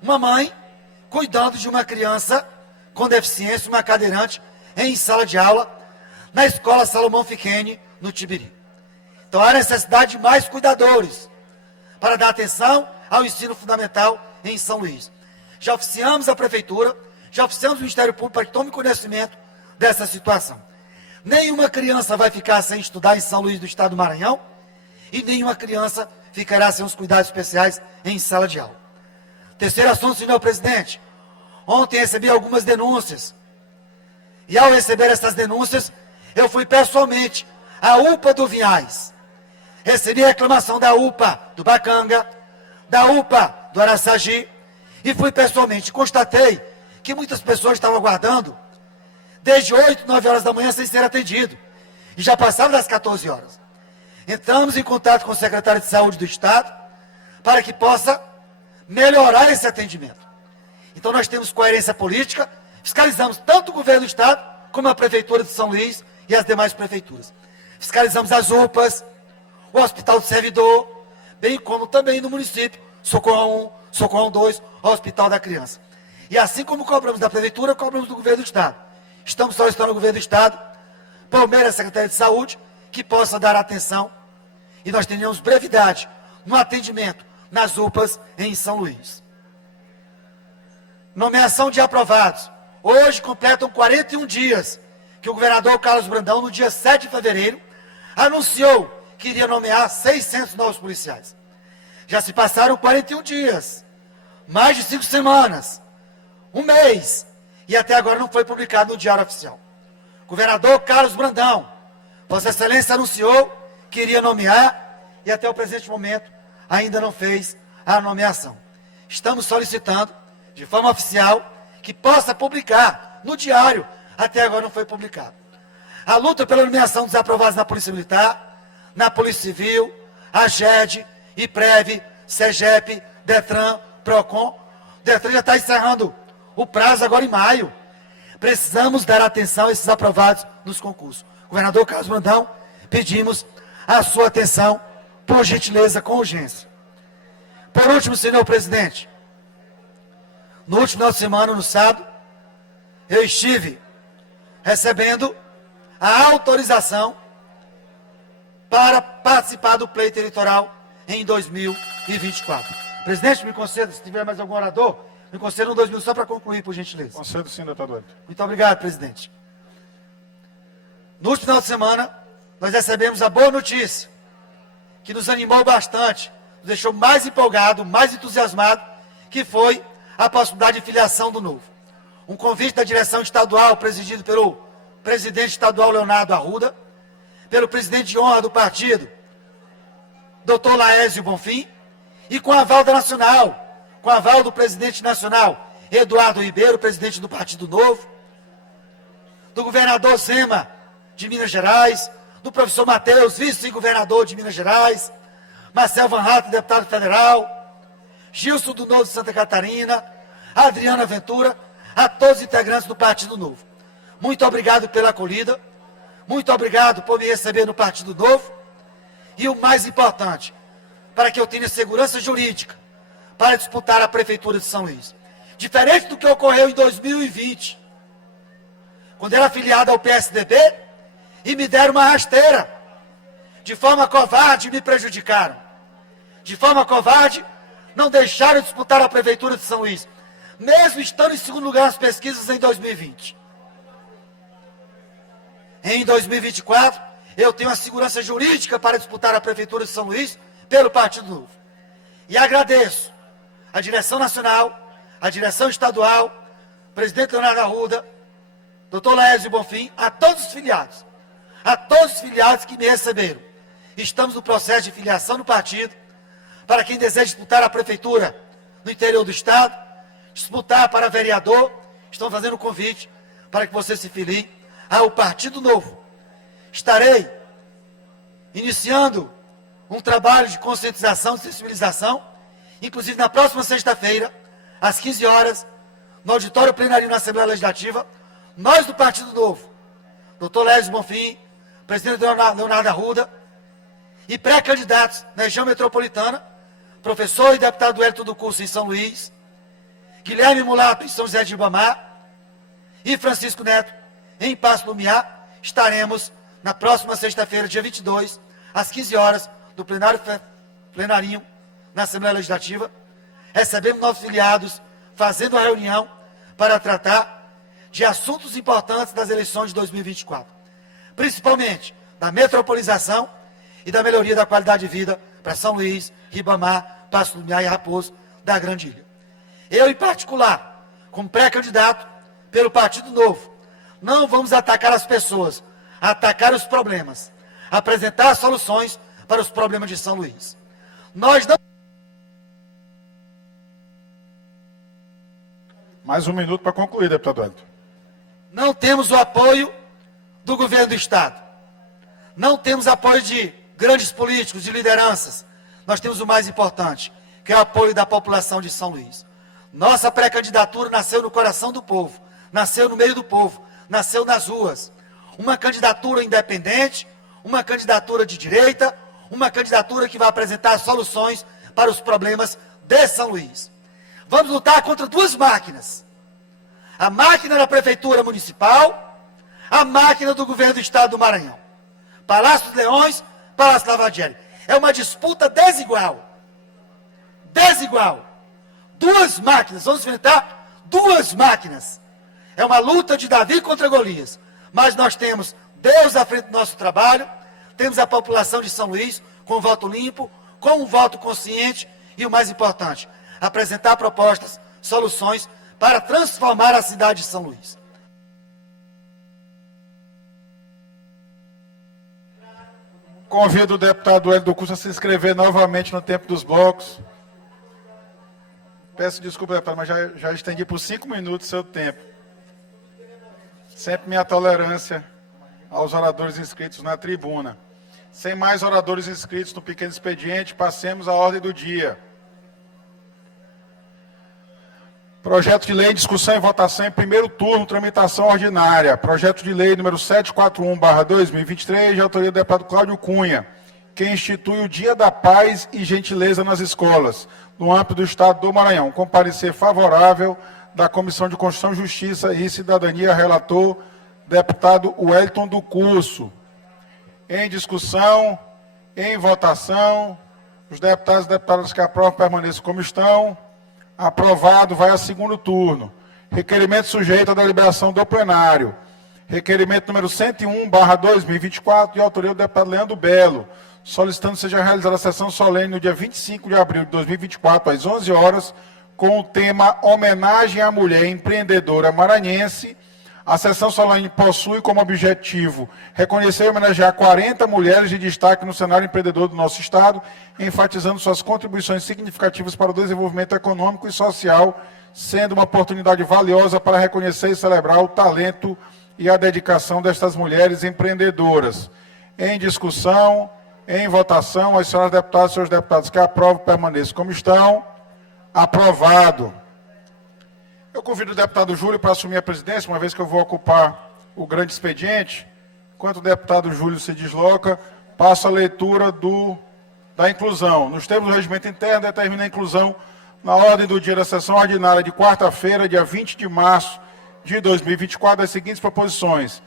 uma mãe cuidando de uma criança com deficiência, uma cadeirante, em sala de aula, na escola Salomão Fiquene, no Tibiri. Então, há necessidade de mais cuidadores para dar atenção ao ensino fundamental em São Luís. Já oficiamos a Prefeitura, já oficiamos o Ministério Público para que tome conhecimento dessa situação. Nenhuma criança vai ficar sem estudar em São Luís do Estado do Maranhão e nenhuma criança ficará sem os cuidados especiais em sala de aula. Terceiro assunto, senhor presidente. Ontem recebi algumas denúncias. E ao receber essas denúncias, eu fui pessoalmente à UPA do Vinhais. Recebi reclamação da UPA do Bacanga, da UPA do Araçagi, e fui pessoalmente. Constatei que muitas pessoas estavam aguardando desde 8, 9 horas da manhã sem ser atendido. E já passava das 14 horas. Entramos em contato com o secretário de Saúde do Estado para que possa melhorar esse atendimento. Então nós temos coerência política, fiscalizamos tanto o governo do Estado como a Prefeitura de São Luís e as demais prefeituras. Fiscalizamos as UPAs, o Hospital do Servidor, bem como também no município, Socorro 1, Socorro 2, o Hospital da Criança. E assim como cobramos da Prefeitura, cobramos do governo do Estado. Estamos solicitando ao governo do Estado, por meio da Secretaria de Saúde, que possa dar atenção e nós tenhamos brevidade no atendimento nas UPAs em São Luís. Nomeação de aprovados. Hoje completam 41 dias que o governador Carlos Brandão, no dia 7 de fevereiro, anunciou que iria nomear 600 novos policiais. Já se passaram 41 dias, mais de 5 semanas, um mês, e até agora não foi publicado no Diário Oficial. Governador Carlos Brandão, Vossa Excelência anunciou que iria nomear e até o presente momento ainda não fez a nomeação. Estamos solicitando, de forma oficial, que possa publicar no Diário, até agora não foi publicado. A luta pela nomeação dos aprovados na Polícia Militar, na Polícia Civil, AGED, IPREV, SEGEP, DETRAN, PROCON. O DETRAN já está encerrando o prazo agora em maio. Precisamos dar atenção a esses aprovados nos concursos. Governador Carlos Brandão, pedimos a sua atenção, por gentileza, com urgência. Por último, senhor presidente, no último final de semana, no sábado, eu estive recebendo a autorização para participar do pleito eleitoral em 2024. Presidente, me conceda, se tiver mais algum orador, me conceda 2 minutos só para concluir, por gentileza. Concedo sim, doutor Eduardo. Muito obrigado, presidente. No último final de semana, nós recebemos a boa notícia, que nos animou bastante, nos deixou mais empolgado, mais entusiasmado, que foi a possibilidade de filiação do Novo. Um convite da direção estadual, presidido pelo presidente estadual Leonardo Arruda, pelo presidente de honra do partido, doutor Laésio Bonfim, e com a aval da Nacional, com a aval do presidente nacional, Eduardo Ribeiro, presidente do Partido Novo, do governador Zema, de Minas Gerais, do professor Matheus, vice-governador de Minas Gerais, Marcel Van Hatten, deputado federal, Gilson do Novo de Santa Catarina, Adriana Ventura, a todos os integrantes do Partido Novo. Muito obrigado pela acolhida, muito obrigado por me receber no Partido Novo, e o mais importante, para que eu tenha segurança jurídica para disputar a Prefeitura de São Luís. Diferente do que ocorreu em 2020, quando era afiliado ao PSDB e me deram uma rasteira. De forma covarde, me prejudicaram. De forma covarde, não deixaram disputar a Prefeitura de São Luís, mesmo estando em segundo lugar nas pesquisas em 2020. Em 2024, eu tenho a segurança jurídica para disputar a Prefeitura de São Luís pelo Partido Novo. E agradeço a direção nacional, a direção estadual, o presidente Leonardo Arruda, doutor Laércio Bonfim, a todos os filiados que me receberam. Estamos no processo de filiação no partido. Para quem deseja disputar a prefeitura no interior do estado, disputar para vereador, estão fazendo um convite para que você se filie ao Partido Novo. Estarei iniciando um trabalho de conscientização e sensibilização, inclusive na próxima sexta-feira, às 15 horas, no auditório plenário na Assembleia Legislativa, nós do Partido Novo, doutor Laércio Bonfim, presidente Leonardo Arruda, e pré-candidatos na região metropolitana, professor e deputado Wellington do Curso em São Luís, Guilherme Mulato em São José de Ribamar e Francisco Neto em Passo Lumiar, estaremos na próxima sexta-feira, dia 22, às 15 horas, no plenarinho na Assembleia Legislativa, recebemos nossos filiados, fazendo a reunião para tratar de assuntos importantes das eleições de 2024, principalmente da metropolização e da melhoria da qualidade de vida para São Luís, Ribamar, Passo Lumiar e Raposo da Grande Ilha. Eu, em particular, como pré-candidato pelo Partido Novo, não vamos atacar as pessoas, atacar os problemas, apresentar soluções para os problemas de São Luís. Nós não... Mais um minuto para concluir, deputado Wellington. Não temos o apoio do governo do Estado. Não temos apoio de grandes políticos, de lideranças. Nós temos o mais importante, que é o apoio da população de São Luís. Nossa pré-candidatura nasceu no coração do povo, nasceu no meio do povo, nasceu nas ruas. Uma candidatura independente, uma candidatura de direita, uma candidatura que vai apresentar soluções para os problemas de São Luís. Vamos lutar contra duas máquinas. A máquina da Prefeitura Municipal, a máquina do Governo do Estado do Maranhão. Palácio dos Leões, Palácio Lavadieri. É uma disputa desigual. Desigual. Duas máquinas, vamos enfrentar duas máquinas. É uma luta de Davi contra Golias. Mas nós temos Deus à frente do nosso trabalho, temos a população de São Luís com um voto limpo, com um voto consciente e o mais importante, apresentar propostas, soluções para transformar a cidade de São Luís. Convido o deputado Wellington do Curso a se inscrever novamente no tempo dos blocos. Peço desculpa, deputado, mas já estendi por 5 minutos o seu tempo. Sempre minha tolerância aos oradores inscritos na tribuna. Sem mais oradores inscritos no pequeno expediente, passemos à ordem do dia. Projeto de lei em discussão e votação em primeiro turno, tramitação ordinária. Projeto de lei número 741/2023, de autoria do deputado Cláudio Cunha, que institui o Dia da Paz e Gentileza nas escolas, no âmbito do Estado do Maranhão. Com parecer favorável da Comissão de Constituição, Justiça e Cidadania, relator, deputado Wellington do Curso. Em discussão, em votação, os deputados e deputadas que aprovam permaneçam como estão. Aprovado, vai a segundo turno. Requerimento sujeito à deliberação do plenário. Requerimento número 101/2024, de autoria do deputado Leandro Belo, solicitando que seja realizada a sessão solene no dia 25 de abril de 2024, às 11 horas, com o tema Homenagem à Mulher Empreendedora Maranhense. A sessão solene possui como objetivo reconhecer e homenagear 40 mulheres de destaque no cenário empreendedor do nosso Estado, enfatizando suas contribuições significativas para o desenvolvimento econômico e social, sendo uma oportunidade valiosa para reconhecer e celebrar o talento e a dedicação destas mulheres empreendedoras. Em discussão, em votação, as senhoras deputadas e senhores deputados que aprovam permaneçam como estão. Aprovado. Eu convido o deputado Júlio para assumir a presidência, uma vez que eu vou ocupar o grande expediente. Enquanto o deputado Júlio se desloca, passo a leitura da inclusão. Nos termos do regimento interno, determina a inclusão na ordem do dia da sessão ordinária de quarta-feira, dia 20 de março de 2024, das seguintes proposições.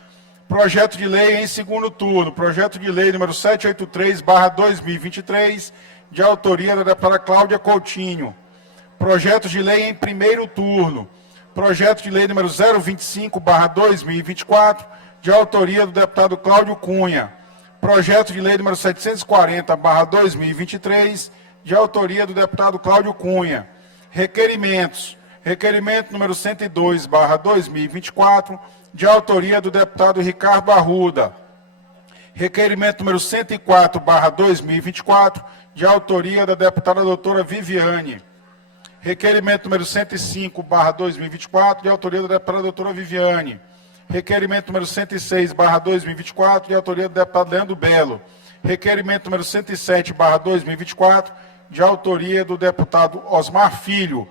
Projeto de lei em segundo turno. Projeto de lei número 783/2023, de autoria da deputada Cláudia Coutinho. Projeto de lei em primeiro turno. Projeto de lei número 025/2024, de autoria do deputado Cláudio Cunha. Projeto de lei número 740/2023, de autoria do deputado Cláudio Cunha. Requerimentos. Requerimento número 102/2024, de autoria do deputado Ricardo Arruda. Requerimento número 104/2024, de autoria da deputada doutora Viviane. Requerimento número 105/2024, de autoria da deputada doutora Viviane. Requerimento número 106/2024, de autoria do deputado Leandro Belo. Requerimento número 107/2024, de autoria do deputado Osmar Filho.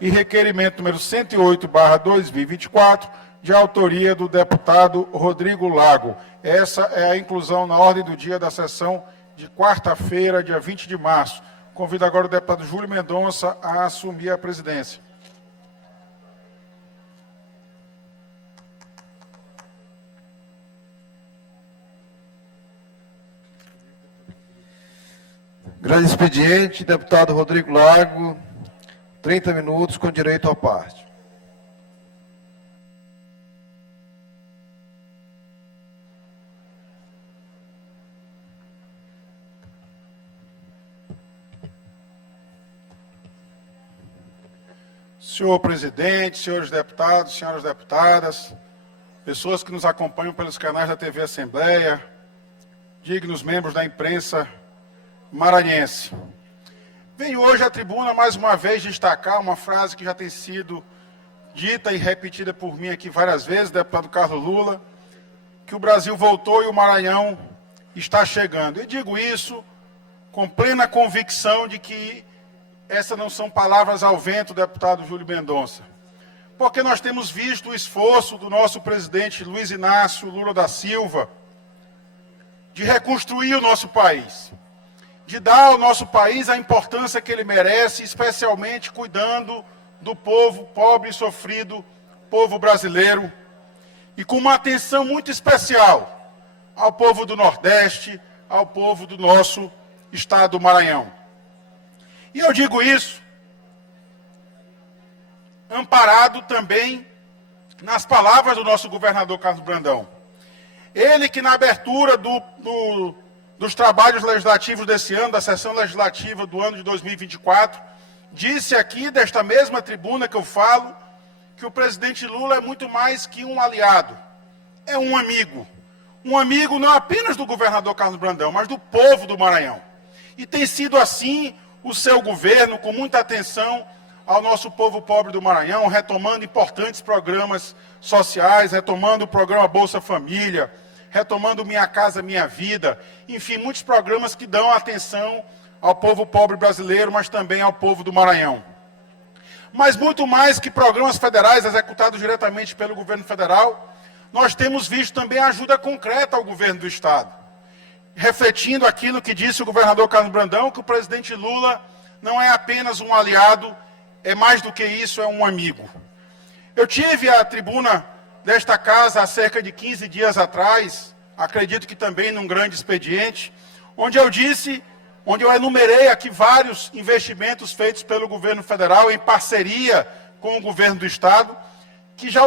E requerimento número 108/2024, de autoria do deputado Rodrigo Lago. Essa é a inclusão na ordem do dia da sessão de quarta-feira, dia 20 de março. Convido agora o deputado Júlio Mendonça a assumir a presidência. Grande expediente, deputado Rodrigo Lago, 30 minutos com direito à parte. Senhor presidente, senhores deputados, senhoras deputadas, pessoas que nos acompanham pelos canais da TV Assembleia, dignos membros da imprensa maranhense. Venho hoje à tribuna mais uma vez destacar uma frase que já tem sido dita e repetida por mim aqui várias vezes, deputado Carlos Lula, que o Brasil voltou e o Maranhão está chegando. E digo isso com plena convicção de que essas não são palavras ao vento, deputado Júlio Mendonça, porque nós temos visto o esforço do nosso presidente Luiz Inácio Lula da Silva de reconstruir o nosso país, de dar ao nosso país a importância que ele merece, especialmente cuidando do povo pobre e sofrido, povo brasileiro, e com uma atenção muito especial ao povo do Nordeste, ao povo do nosso estado do Maranhão. E eu digo isso amparado também nas palavras do nosso governador Carlos Brandão. Ele que na abertura dos trabalhos legislativos desse ano, da sessão legislativa do ano de 2024, disse aqui, desta mesma tribuna que eu falo, que o presidente Lula é muito mais que um aliado, é um amigo. Um amigo não apenas do governador Carlos Brandão, mas do povo do Maranhão. E tem sido assim o seu governo, com muita atenção ao nosso povo pobre do Maranhão, retomando importantes programas sociais, retomando o programa Bolsa Família, retomando Minha Casa Minha Vida, enfim, muitos programas que dão atenção ao povo pobre brasileiro, mas também ao povo do Maranhão. Mas muito mais que programas federais executados diretamente pelo governo federal, nós temos visto também ajuda concreta ao governo do Estado, refletindo aquilo que disse o governador Carlos Brandão, que o presidente Lula não é apenas um aliado, é mais do que isso, é um amigo. Eu tive a tribuna desta casa há cerca de 15 dias atrás, acredito que também num grande expediente, onde eu enumerei aqui vários investimentos feitos pelo governo federal em parceria com o governo do Estado, que já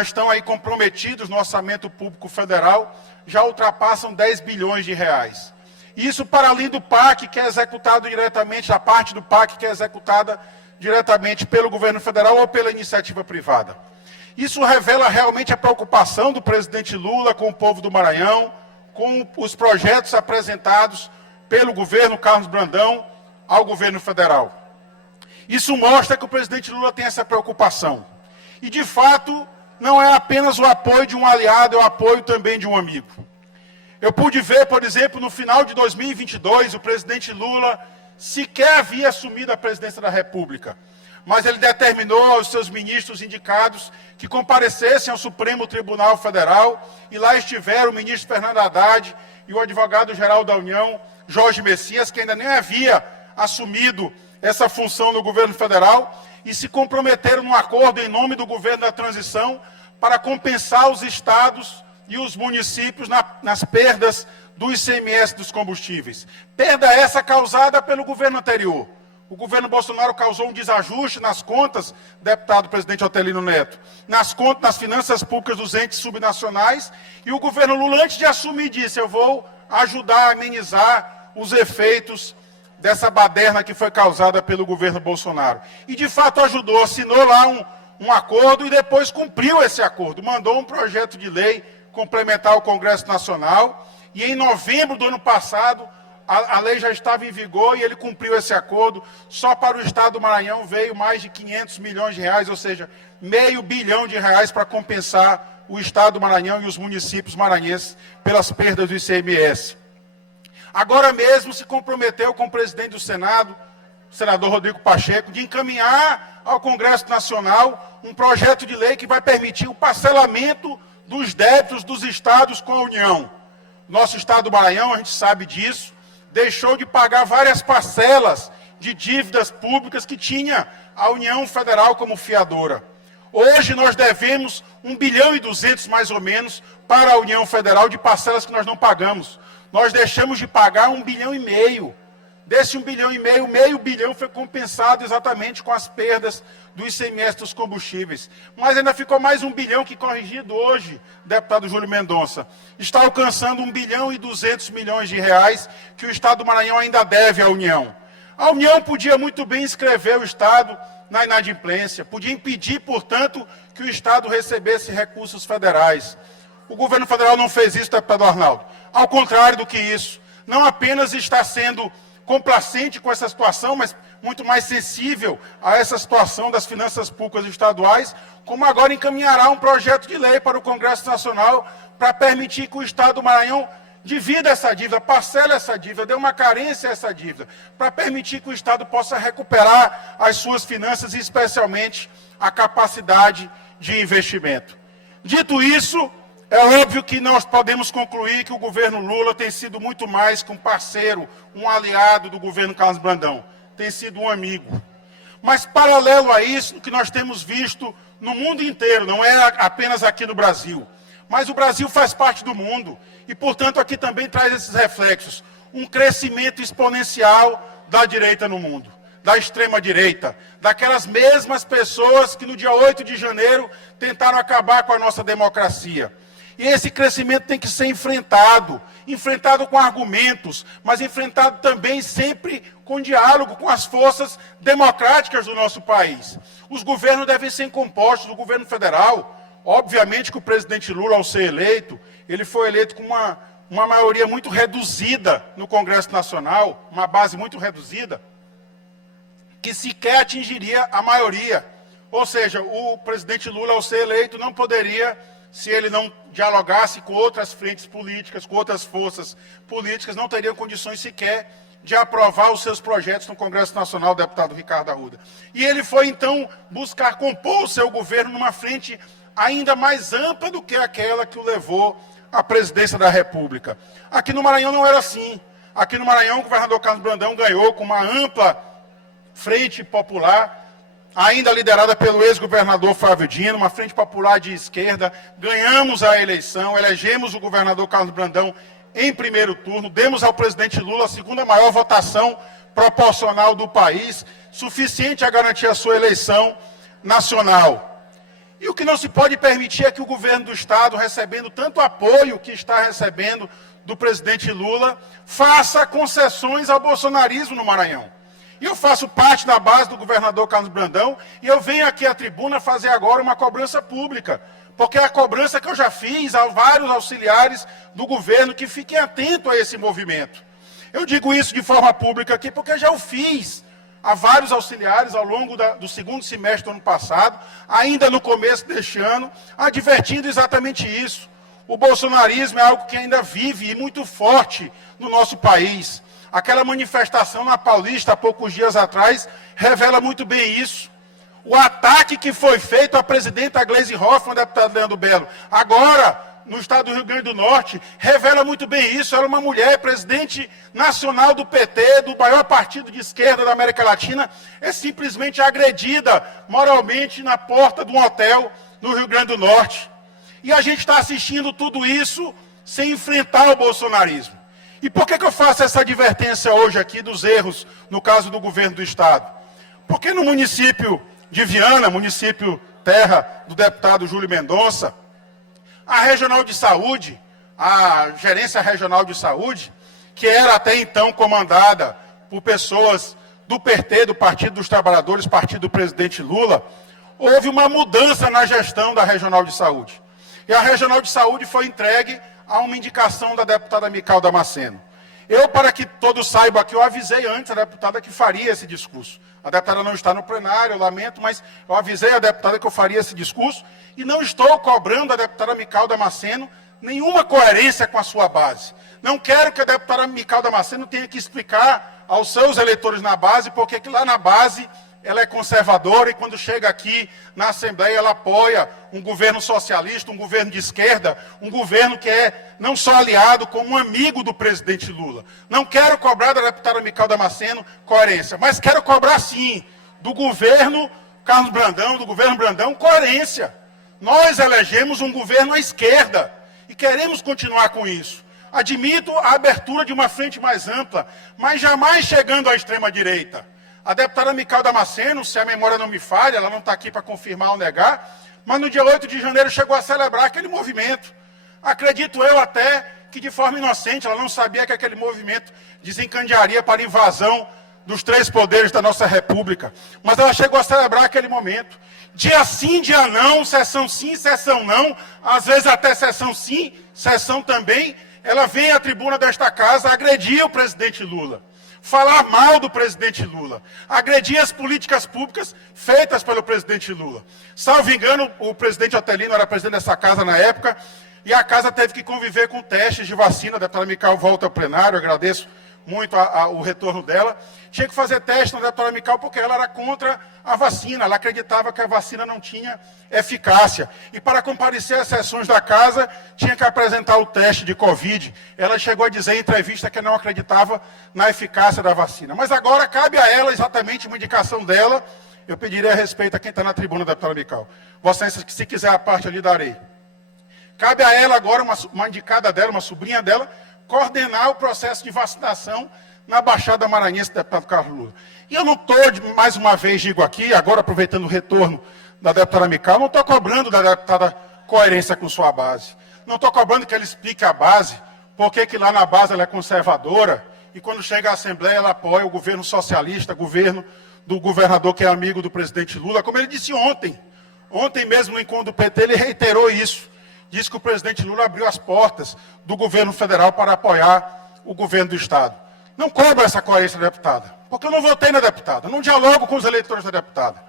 estão aí comprometidos no orçamento público federal, já ultrapassam 10 bilhões de reais. Isso para além do PAC, que é executado diretamente, a parte do PAC que é executada diretamente pelo governo federal ou pela iniciativa privada. Isso revela realmente a preocupação do presidente Lula com o povo do Maranhão, com os projetos apresentados pelo governo Carlos Brandão ao governo federal. Isso mostra que o presidente Lula tem essa preocupação. E, de fato, não é apenas o apoio de um aliado, é o apoio também de um amigo. Eu pude ver, por exemplo, no final de 2022, o presidente Lula sequer havia assumido a presidência da República. Mas ele determinou aos seus ministros indicados que comparecessem ao Supremo Tribunal Federal, e lá estiveram o ministro Fernando Haddad e o advogado-geral da União, Jorge Messias, que ainda nem havia assumido essa função no governo federal, e se comprometeram num acordo em nome do governo da transição para compensar os estados e os municípios nas perdas do ICMS dos combustíveis. Perda essa causada pelo governo anterior. O governo Bolsonaro causou um desajuste nas contas, deputado presidente Otelino Neto, nas finanças públicas dos entes subnacionais, e o governo Lula, antes de assumir, disse: eu vou ajudar a amenizar os efeitos dessa baderna que foi causada pelo governo Bolsonaro. E, de fato, ajudou, assinou lá um acordo e depois cumpriu esse acordo. Mandou um projeto de lei complementar ao Congresso Nacional, e em novembro do ano passado, a lei já estava em vigor e ele cumpriu esse acordo. Só para o estado do Maranhão veio mais de 500 milhões de reais, ou seja, R$500 bilhão para compensar o estado do Maranhão e os municípios maranhenses pelas perdas do ICMS. Agora mesmo se comprometeu com o presidente do Senado, o senador Rodrigo Pacheco, de encaminhar ao Congresso Nacional um projeto de lei que vai permitir o parcelamento dos débitos dos estados com a União. Nosso estado do Maranhão, a gente sabe disso, deixou de pagar várias parcelas de dívidas públicas que tinha a União Federal como fiadora. Hoje nós devemos 1,2 bilhão mais ou menos para a União Federal de parcelas que nós não pagamos. Nós deixamos de pagar 1,5 bilhão. Desse 1,5 bilhão, R$0,5 bilhão foi compensado exatamente com as perdas do ICMS dos combustíveis. Mas ainda ficou mais 1 bilhão que corrigido hoje, deputado Júlio Mendonça. Está alcançando 1,2 bilhão que o estado do Maranhão ainda deve à União. A União podia muito bem inscrever o estado na inadimplência, podia impedir, portanto, que o estado recebesse recursos federais. O governo federal não fez isso, deputado Arnaldo. Ao contrário do que isso, não apenas está sendo complacente com essa situação, mas muito mais sensível a essa situação das finanças públicas estaduais, como agora encaminhará um projeto de lei para o Congresso Nacional para permitir que o estado do Maranhão divida essa dívida, parcela essa dívida, dê uma carência a essa dívida, para permitir que o estado possa recuperar as suas finanças e especialmente a capacidade de investimento. Dito isso, é óbvio que nós podemos concluir que o governo Lula tem sido muito mais que um parceiro, um aliado do governo Carlos Brandão. Tem sido um amigo. Mas, paralelo a isso, o que nós temos visto no mundo inteiro, não é apenas aqui no Brasil, mas o Brasil faz parte do mundo e, portanto, aqui também traz esses reflexos. Um crescimento exponencial da direita no mundo, da extrema-direita, daquelas mesmas pessoas que no dia 8 de janeiro tentaram acabar com a nossa democracia. E esse crescimento tem que ser enfrentado com argumentos, mas enfrentado também sempre com diálogo com as forças democráticas do nosso país. Os governos devem ser compostos, o governo federal, obviamente que o presidente Lula, ao ser eleito, ele foi eleito com uma maioria muito reduzida no Congresso Nacional, uma base muito reduzida, que sequer atingiria a maioria. Ou seja, o presidente Lula, ao ser eleito, não poderia, se ele não dialogasse com outras frentes políticas, com outras forças políticas, não teria condições sequer de aprovar os seus projetos no Congresso Nacional, deputado Ricardo Arruda. E ele foi, então, buscar compor o seu governo numa frente ainda mais ampla do que aquela que o levou à presidência da República. Aqui no Maranhão não era assim. Aqui no Maranhão, o governador Carlos Brandão ganhou com uma ampla frente popular, ainda liderada pelo ex-governador Flávio Dino, uma frente popular de esquerda. Ganhamos a eleição, elegemos o governador Carlos Brandão em primeiro turno, demos ao presidente Lula a segunda maior votação proporcional do país, suficiente a garantir a sua eleição nacional. E o que não se pode permitir é que o governo do estado, recebendo tanto apoio que está recebendo do presidente Lula, faça concessões ao bolsonarismo no Maranhão. E eu faço parte da base do governador Carlos Brandão e eu venho aqui à tribuna fazer agora uma cobrança pública, porque é a cobrança que eu já fiz a vários auxiliares do governo que fiquem atentos a esse movimento. Eu digo isso de forma pública aqui porque já o fiz a vários auxiliares ao longo do segundo semestre do ano passado, ainda no começo deste ano, advertindo exatamente isso. O bolsonarismo é algo que ainda vive e muito forte no nosso país. Aquela manifestação na Paulista, há poucos dias atrás, revela muito bem isso. O ataque que foi feito à presidenta Gleisi Hoffmann, deputado Leandro Belo, agora, no estado do Rio Grande do Norte, revela muito bem isso. Ela é uma mulher, presidente nacional do PT, do maior partido de esquerda da América Latina, é simplesmente agredida moralmente na porta de um hotel no Rio Grande do Norte. E a gente está assistindo tudo isso sem enfrentar o bolsonarismo. E por que eu faço essa advertência hoje aqui dos erros, no caso do governo do estado? Porque no município de Viana, município terra do deputado Júlio Mendonça, a Regional de Saúde, a Gerência Regional de Saúde, que era até então comandada por pessoas do PT, do Partido dos Trabalhadores, partido do presidente Lula, houve uma mudança na gestão da Regional de Saúde. E a Regional de Saúde foi entregue a uma indicação da deputada Mical Damasceno. Eu, para que todos saibam aqui, eu avisei antes a deputada que faria esse discurso. A deputada não está no plenário, eu lamento, mas eu avisei a deputada que eu faria esse discurso e não estou cobrando a deputada Mical Damasceno nenhuma coerência com a sua base. Não quero que a deputada Mical Damasceno tenha que explicar aos seus eleitores na base porque que lá na base ela é conservadora e quando chega aqui na Assembleia ela apoia um governo socialista, um governo de esquerda, um governo que é não só aliado, como um amigo do presidente Lula. Não quero cobrar da deputada Mical Damasceno coerência, mas quero cobrar sim do governo Carlos Brandão, do governo Brandão, coerência. Nós elegemos um governo à esquerda e queremos continuar com isso. Admito a abertura de uma frente mais ampla, mas jamais chegando à extrema-direita. A deputada Mical Damasceno, se a memória não me falha, ela não está aqui para confirmar ou negar, mas no dia 8 de janeiro chegou a celebrar aquele movimento. Acredito eu até que de forma inocente, ela não sabia que aquele movimento desencadearia para a invasão dos 3 poderes da nossa República. Mas ela chegou a celebrar aquele momento. Dia sim, dia não, sessão sim, sessão não, às vezes até sessão sim, sessão também, ela vem à tribuna desta casa agredir o presidente Lula. Falar mal do presidente Lula, agredir as políticas públicas feitas pelo presidente Lula. Salvo engano, o presidente Otelino era presidente dessa casa na época, e a casa teve que conviver com testes de vacina. A deputada Mical volta ao plenário, agradeço muito o retorno dela. Tinha que fazer teste na deputada Mical porque ela era contra a vacina, ela acreditava que a vacina não tinha eficácia. E para comparecer às sessões da casa, tinha que apresentar o teste de Covid. Ela chegou a dizer em entrevista que não acreditava na eficácia da vacina. Mas agora cabe a ela exatamente uma indicação dela. Eu pediria a respeito a quem está na tribuna, deputada Mical. Vossa Excelência, se quiser a parte ali, darei. Cabe a ela agora, uma indicada dela, uma sobrinha dela, coordenar o processo de vacinação na Baixada Maranhense, deputado Carlos Lula. E eu não estou, mais uma vez digo aqui, agora aproveitando o retorno da deputada Mical, não estou cobrando da deputada coerência com sua base. Não estou cobrando que ela explique a base, porque que lá na base ela é conservadora, e quando chega à Assembleia ela apoia o governo socialista, governo do governador que é amigo do presidente Lula, como ele disse ontem. Ontem mesmo no encontro do PT ele reiterou isso. Disse que o presidente Lula abriu as portas do governo federal para apoiar o governo do estado. Não cobra essa coerência da deputada, porque eu não votei na deputada, não dialogo com os eleitores da deputada.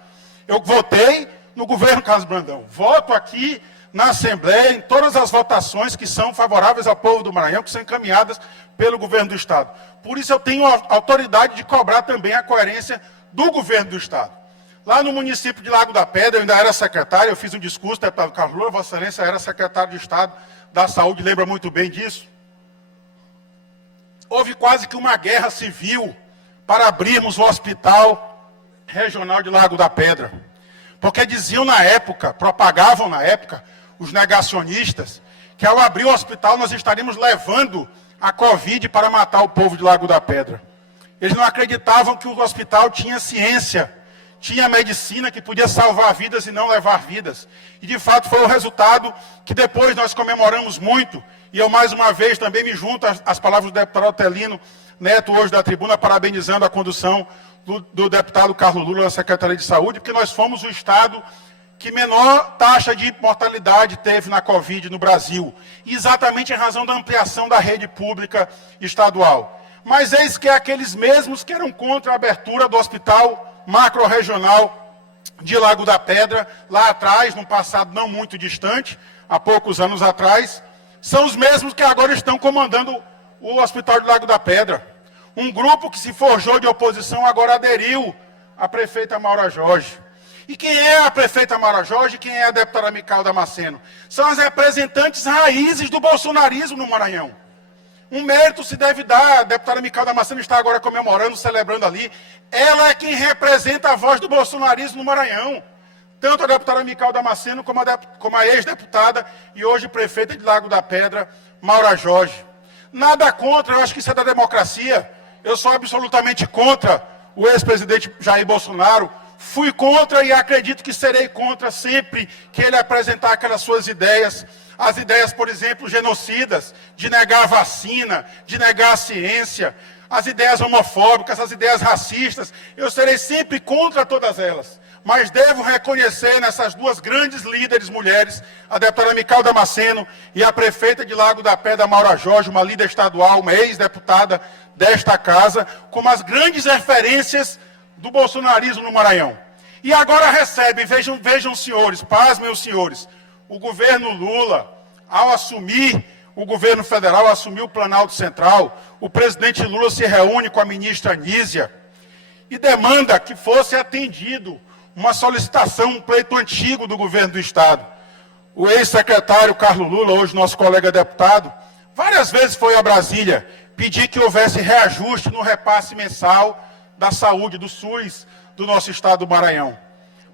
Eu votei no governo Carlos Brandão. Voto aqui na Assembleia em todas as votações que são favoráveis ao povo do Maranhão, que são encaminhadas pelo governo do estado. Por isso eu tenho a autoridade de cobrar também a coerência do governo do estado. Lá no município de Lago da Pedra, eu ainda era secretário, eu fiz um discurso, deputado Carlos Lula, Vossa Excelência era secretário de Estado da Saúde, lembra muito bem disso. Houve quase que uma guerra civil para abrirmos o Hospital Regional de Lago da Pedra. Porque diziam na época, propagavam na época, os negacionistas, que ao abrir o hospital nós estaríamos levando a Covid para matar o povo de Lago da Pedra. Eles não acreditavam que o hospital tinha ciência, tinha medicina que podia salvar vidas e não levar vidas. E de fato foi o resultado que depois nós comemoramos muito. E eu mais uma vez também me junto às palavras do deputado Otelino Neto hoje da tribuna, parabenizando a condução do deputado Carlos Lula na Secretaria de Saúde, porque nós fomos o estado que menor taxa de mortalidade teve na Covid no Brasil. E exatamente em razão da ampliação da rede pública estadual. Mas eis que é aqueles mesmos que eram contra a abertura do hospital macro-regional de Lago da Pedra, lá atrás, num passado não muito distante, há poucos anos atrás, são os mesmos que agora estão comandando o Hospital de Lago da Pedra. Um grupo que se forjou de oposição agora aderiu à prefeita Maura Jorge. E quem é a prefeita Maura Jorge e quem é a deputada Micael Damasceno? São as representantes raízes do bolsonarismo no Maranhão. Um mérito se deve dar, a deputada Micael Damasceno está agora comemorando, celebrando ali. Ela é quem representa a voz do bolsonarismo no Maranhão. Tanto a deputada Micael Damasceno como a ex-deputada e hoje prefeita de Lago da Pedra, Maura Jorge. Nada contra, eu acho que isso é da democracia. Eu sou absolutamente contra o ex-presidente Jair Bolsonaro. Fui contra e acredito que serei contra sempre que ele apresentar aquelas suas ideias. As ideias, por exemplo, genocidas, de negar a vacina, de negar a ciência, as ideias homofóbicas, as ideias racistas. Eu serei sempre contra todas elas. Mas devo reconhecer nessas duas grandes líderes mulheres, a deputada Micael Damasceno e a prefeita de Lago da Pedra, Maura Jorge, uma líder estadual, uma ex-deputada desta casa, como as grandes referências do bolsonarismo no Maranhão. E agora recebe, vejam senhores, pasmem os senhores, o governo Lula, ao assumir o governo federal, assumiu o Planalto Central, o presidente Lula se reúne com a ministra Anísia e demanda que fosse atendido uma solicitação, um pleito antigo do governo do Estado. O ex-secretário Carlos Lula, hoje nosso colega deputado, várias vezes foi a Brasília pedir que houvesse reajuste no repasse mensal da saúde, do SUS, do nosso estado do Maranhão.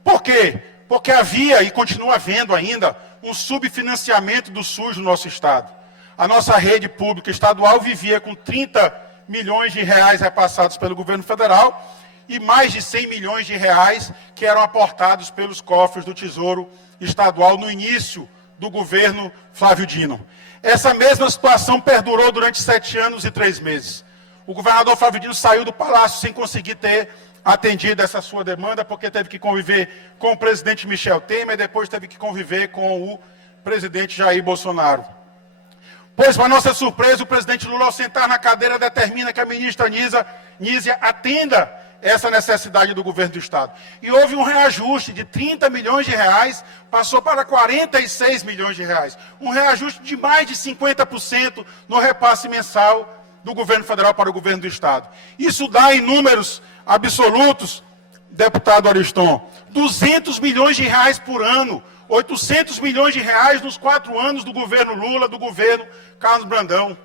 Por quê? Porque havia e continua havendo ainda um subfinanciamento do SUS no nosso estado. A nossa rede pública estadual vivia com 30 milhões de reais repassados pelo governo federal e mais de 100 milhões de reais que eram aportados pelos cofres do Tesouro Estadual no início do governo Flávio Dino. Essa mesma situação perdurou durante 7 anos e 3 meses. O governador Flávio Dino saiu do palácio sem conseguir ter atendido essa sua demanda, porque teve que conviver com o presidente Michel Temer e depois teve que conviver com o presidente Jair Bolsonaro. Pois, para nossa surpresa, o presidente Lula, ao sentar na cadeira, determina que a ministra Nízia atenda essa necessidade do governo do Estado. E houve um reajuste de 30 milhões de reais, passou para 46 milhões de reais. Um reajuste de mais de 50% no repasse mensal do governo federal para o governo do Estado. Isso dá em números absolutos, deputado Ariston, 200 milhões de reais por ano, 800 milhões de reais nos 4 anos do governo Lula, do governo Carlos Brandão.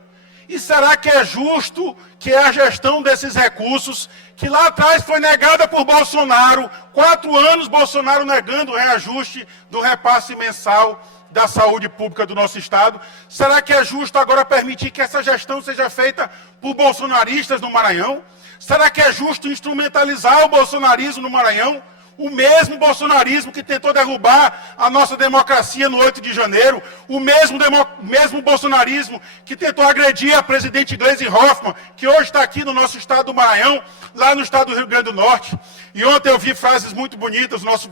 E será que é justo que a gestão desses recursos, que lá atrás foi negada por Bolsonaro, 4 anos Bolsonaro negando o reajuste do repasse mensal da saúde pública do nosso Estado, será que é justo agora permitir que essa gestão seja feita por bolsonaristas no Maranhão? Será que é justo instrumentalizar o bolsonarismo no Maranhão? O mesmo bolsonarismo que tentou derrubar a nossa democracia no 8 de janeiro, o mesmo bolsonarismo que tentou agredir a presidente Gleisi Hoffmann, que hoje está aqui no nosso estado do Maranhão, lá no estado do Rio Grande do Norte. E ontem eu vi frases muito bonitas, nosso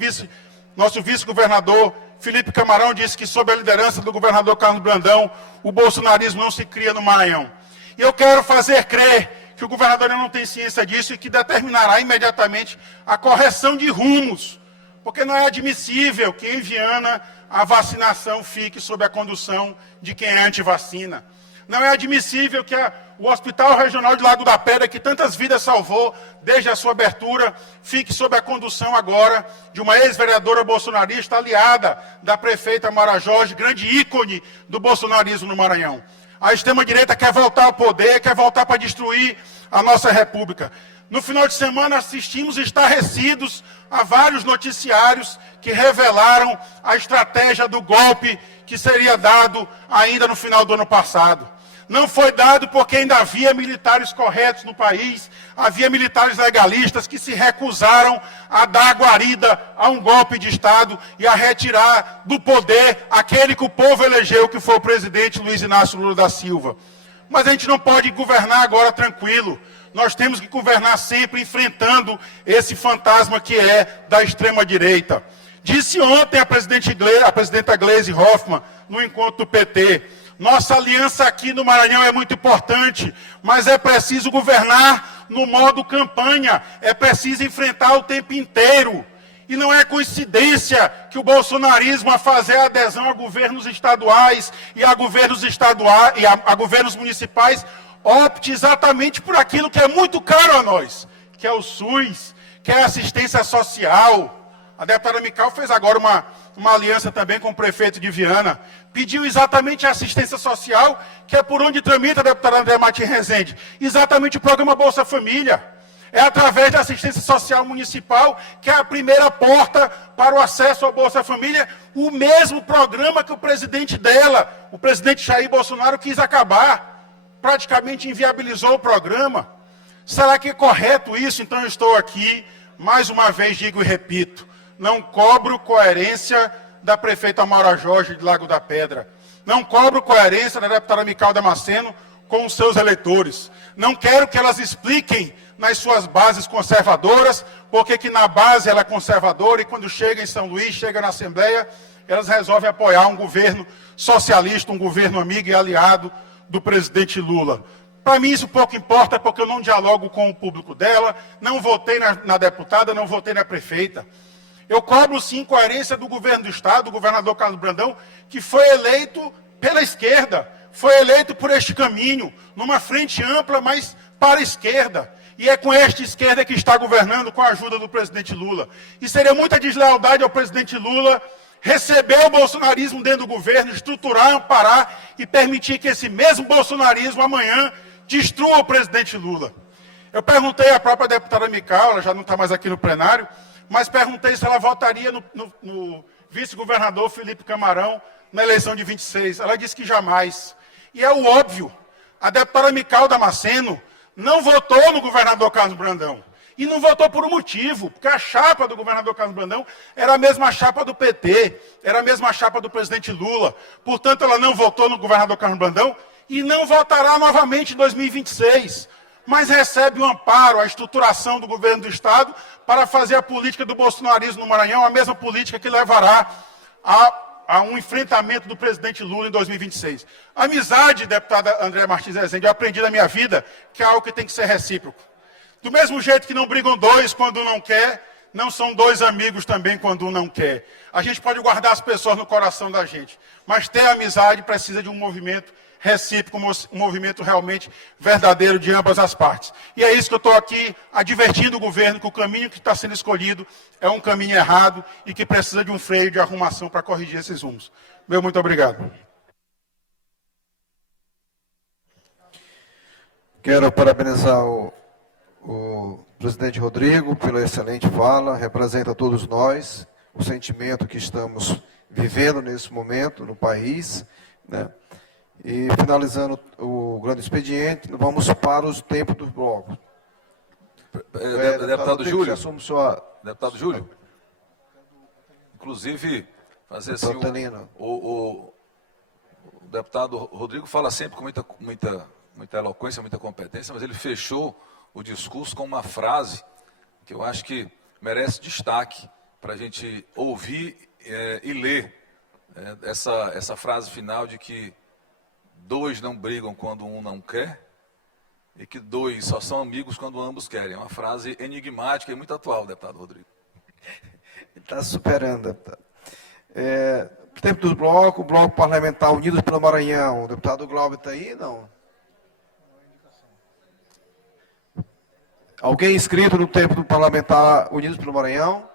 vice-governador Felipe Camarão disse que sob a liderança do governador Carlos Brandão, o bolsonarismo não se cria no Maranhão. E eu quero fazer crer que o governador não tem ciência disso e que determinará imediatamente a correção de rumos, porque não é admissível que em Viana a vacinação fique sob a condução de quem é antivacina. Não é admissível que o Hospital Regional de Lago da Pedra, que tantas vidas salvou desde a sua abertura, fique sob a condução agora de uma ex-vereadora bolsonarista aliada da prefeita Maura Jorge, grande ícone do bolsonarismo no Maranhão. A extrema-direita quer voltar ao poder, quer voltar para destruir a nossa república. No final de semana assistimos estarrecidos a vários noticiários que revelaram a estratégia do golpe que seria dado ainda no final do ano passado. Não foi dado porque ainda havia militares corretos no país, havia militares legalistas que se recusaram a dar guarida a um golpe de Estado e a retirar do poder aquele que o povo elegeu, que foi o presidente Luiz Inácio Lula da Silva. Mas a gente não pode governar agora tranquilo. Nós temos que governar sempre enfrentando esse fantasma que é da extrema-direita. Disse ontem a presidenta Gleisi Hoffmann, no encontro do PT, nossa aliança aqui no Maranhão é muito importante, mas é preciso governar no modo campanha, é preciso enfrentar o tempo inteiro. E não é coincidência que o bolsonarismo, a fazer adesão a governos estaduais e a governos municipais, opte exatamente por aquilo que é muito caro a nós, que é o SUS, que é a assistência social. A deputada Mical fez agora uma aliança também com o prefeito de Viana, pediu exatamente a assistência social, que é por onde tramita a deputada André Martins Rezende, exatamente o programa Bolsa Família. É através da assistência social municipal, que é a primeira porta para o acesso à Bolsa Família, o mesmo programa que o presidente dela, o presidente Jair Bolsonaro, quis acabar, praticamente inviabilizou o programa. Será que é correto isso? Então eu estou aqui, mais uma vez digo e repito, não cobro coerência da prefeita Maura Jorge de Lago da Pedra, não cobro coerência da deputada Mical Damasceno com os seus eleitores, não quero que elas expliquem nas suas bases conservadoras, porque que na base ela é conservadora e quando chega em São Luís, chega na Assembleia, elas resolvem apoiar um governo socialista, um governo amigo e aliado do presidente Lula. Para mim isso pouco importa, porque eu não dialogo com o público dela, não votei na deputada, não votei na prefeita. Eu cobro sim coerência do governo do Estado, do governador Carlos Brandão, que foi eleito pela esquerda, foi eleito por este caminho, numa frente ampla, mas para a esquerda. E é com esta esquerda que está governando com a ajuda do presidente Lula. E seria muita deslealdade ao presidente Lula receber o bolsonarismo dentro do governo, estruturar, amparar e permitir que esse mesmo bolsonarismo amanhã destrua o presidente Lula. Eu perguntei à própria deputada Mical, ela já não está mais aqui no plenário, mas perguntei se ela votaria no vice-governador Felipe Camarão na eleição de 26. Ela disse que jamais. E é o óbvio, a deputada Mical Damasceno não votou no governador Carlos Brandão. E não votou por um motivo, porque a chapa do governador Carlos Brandão era a mesma chapa do PT, era a mesma chapa do presidente Lula. Portanto, ela não votou no governador Carlos Brandão e não votará novamente em 2026. Mas recebe o amparo, a estruturação do governo do Estado para fazer a política do bolsonarismo no Maranhão, a mesma política que levará a um enfrentamento do presidente Lula em 2026. Amizade, deputada André Martins Rezende, eu aprendi na minha vida que é algo que tem que ser recíproco. Do mesmo jeito que não brigam dois quando não quer, não são dois amigos também quando um não quer. A gente pode guardar as pessoas no coração da gente, mas ter amizade precisa de um movimento recíproco, um movimento realmente verdadeiro de ambas as partes. E é isso que eu estou aqui advertindo o governo, que o caminho que está sendo escolhido é um caminho errado e que precisa de um freio de arrumação para corrigir esses rumos. Meu muito obrigado. Quero parabenizar o presidente Rodrigo pela excelente fala, representa a todos nós o sentimento que estamos vivendo nesse momento no país, né? E finalizando o grande expediente, vamos para os tempos dos blocos. Deputado Júlio, Assumo sua... deputado Júlio, inclusive, fazer assim, o deputado Rodrigo fala sempre com muita eloquência, muita competência, mas ele fechou o discurso com uma frase que eu acho que merece destaque para a gente ouvir e ler essa frase final de que dois não brigam quando um não quer e que dois só são amigos quando ambos querem. É uma frase enigmática e muito atual, deputado Rodrigo. Ele está superando, deputado. Tempo do bloco, o bloco parlamentar Unidos pelo Maranhão. O deputado Glauber está aí? Não. Alguém inscrito no tempo do parlamentar Unidos pelo Maranhão?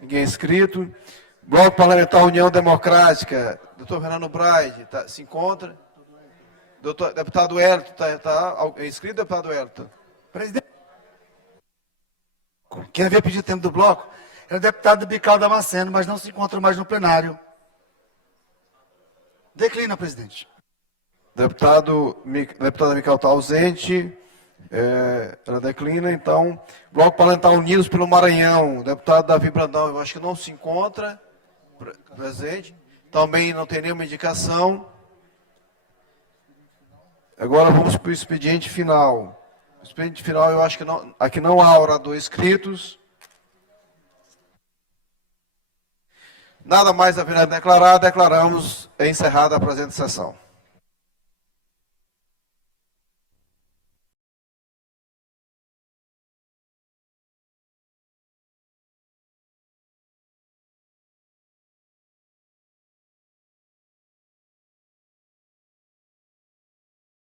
Ninguém inscrito. Bloco parlamentar União Democrática. Doutor Fernando Braide, se encontra? Deputado Hélito, está inscrito, deputado Hélito? Presidente, quem havia pedido tempo do bloco era o deputado Mical Damasceno, mas não se encontra mais no plenário. Declina, presidente. Deputada Mical está ausente, ela declina, então, bloco parlamentar Unidos pelo Maranhão, deputado Davi Brandão, eu acho que não se encontra presente, também não tem nenhuma indicação. Agora vamos para o expediente final. O expediente final, eu acho que não, aqui não há orador inscritos. Nada mais havendo a declarar, declaramos encerrada a presente sessão.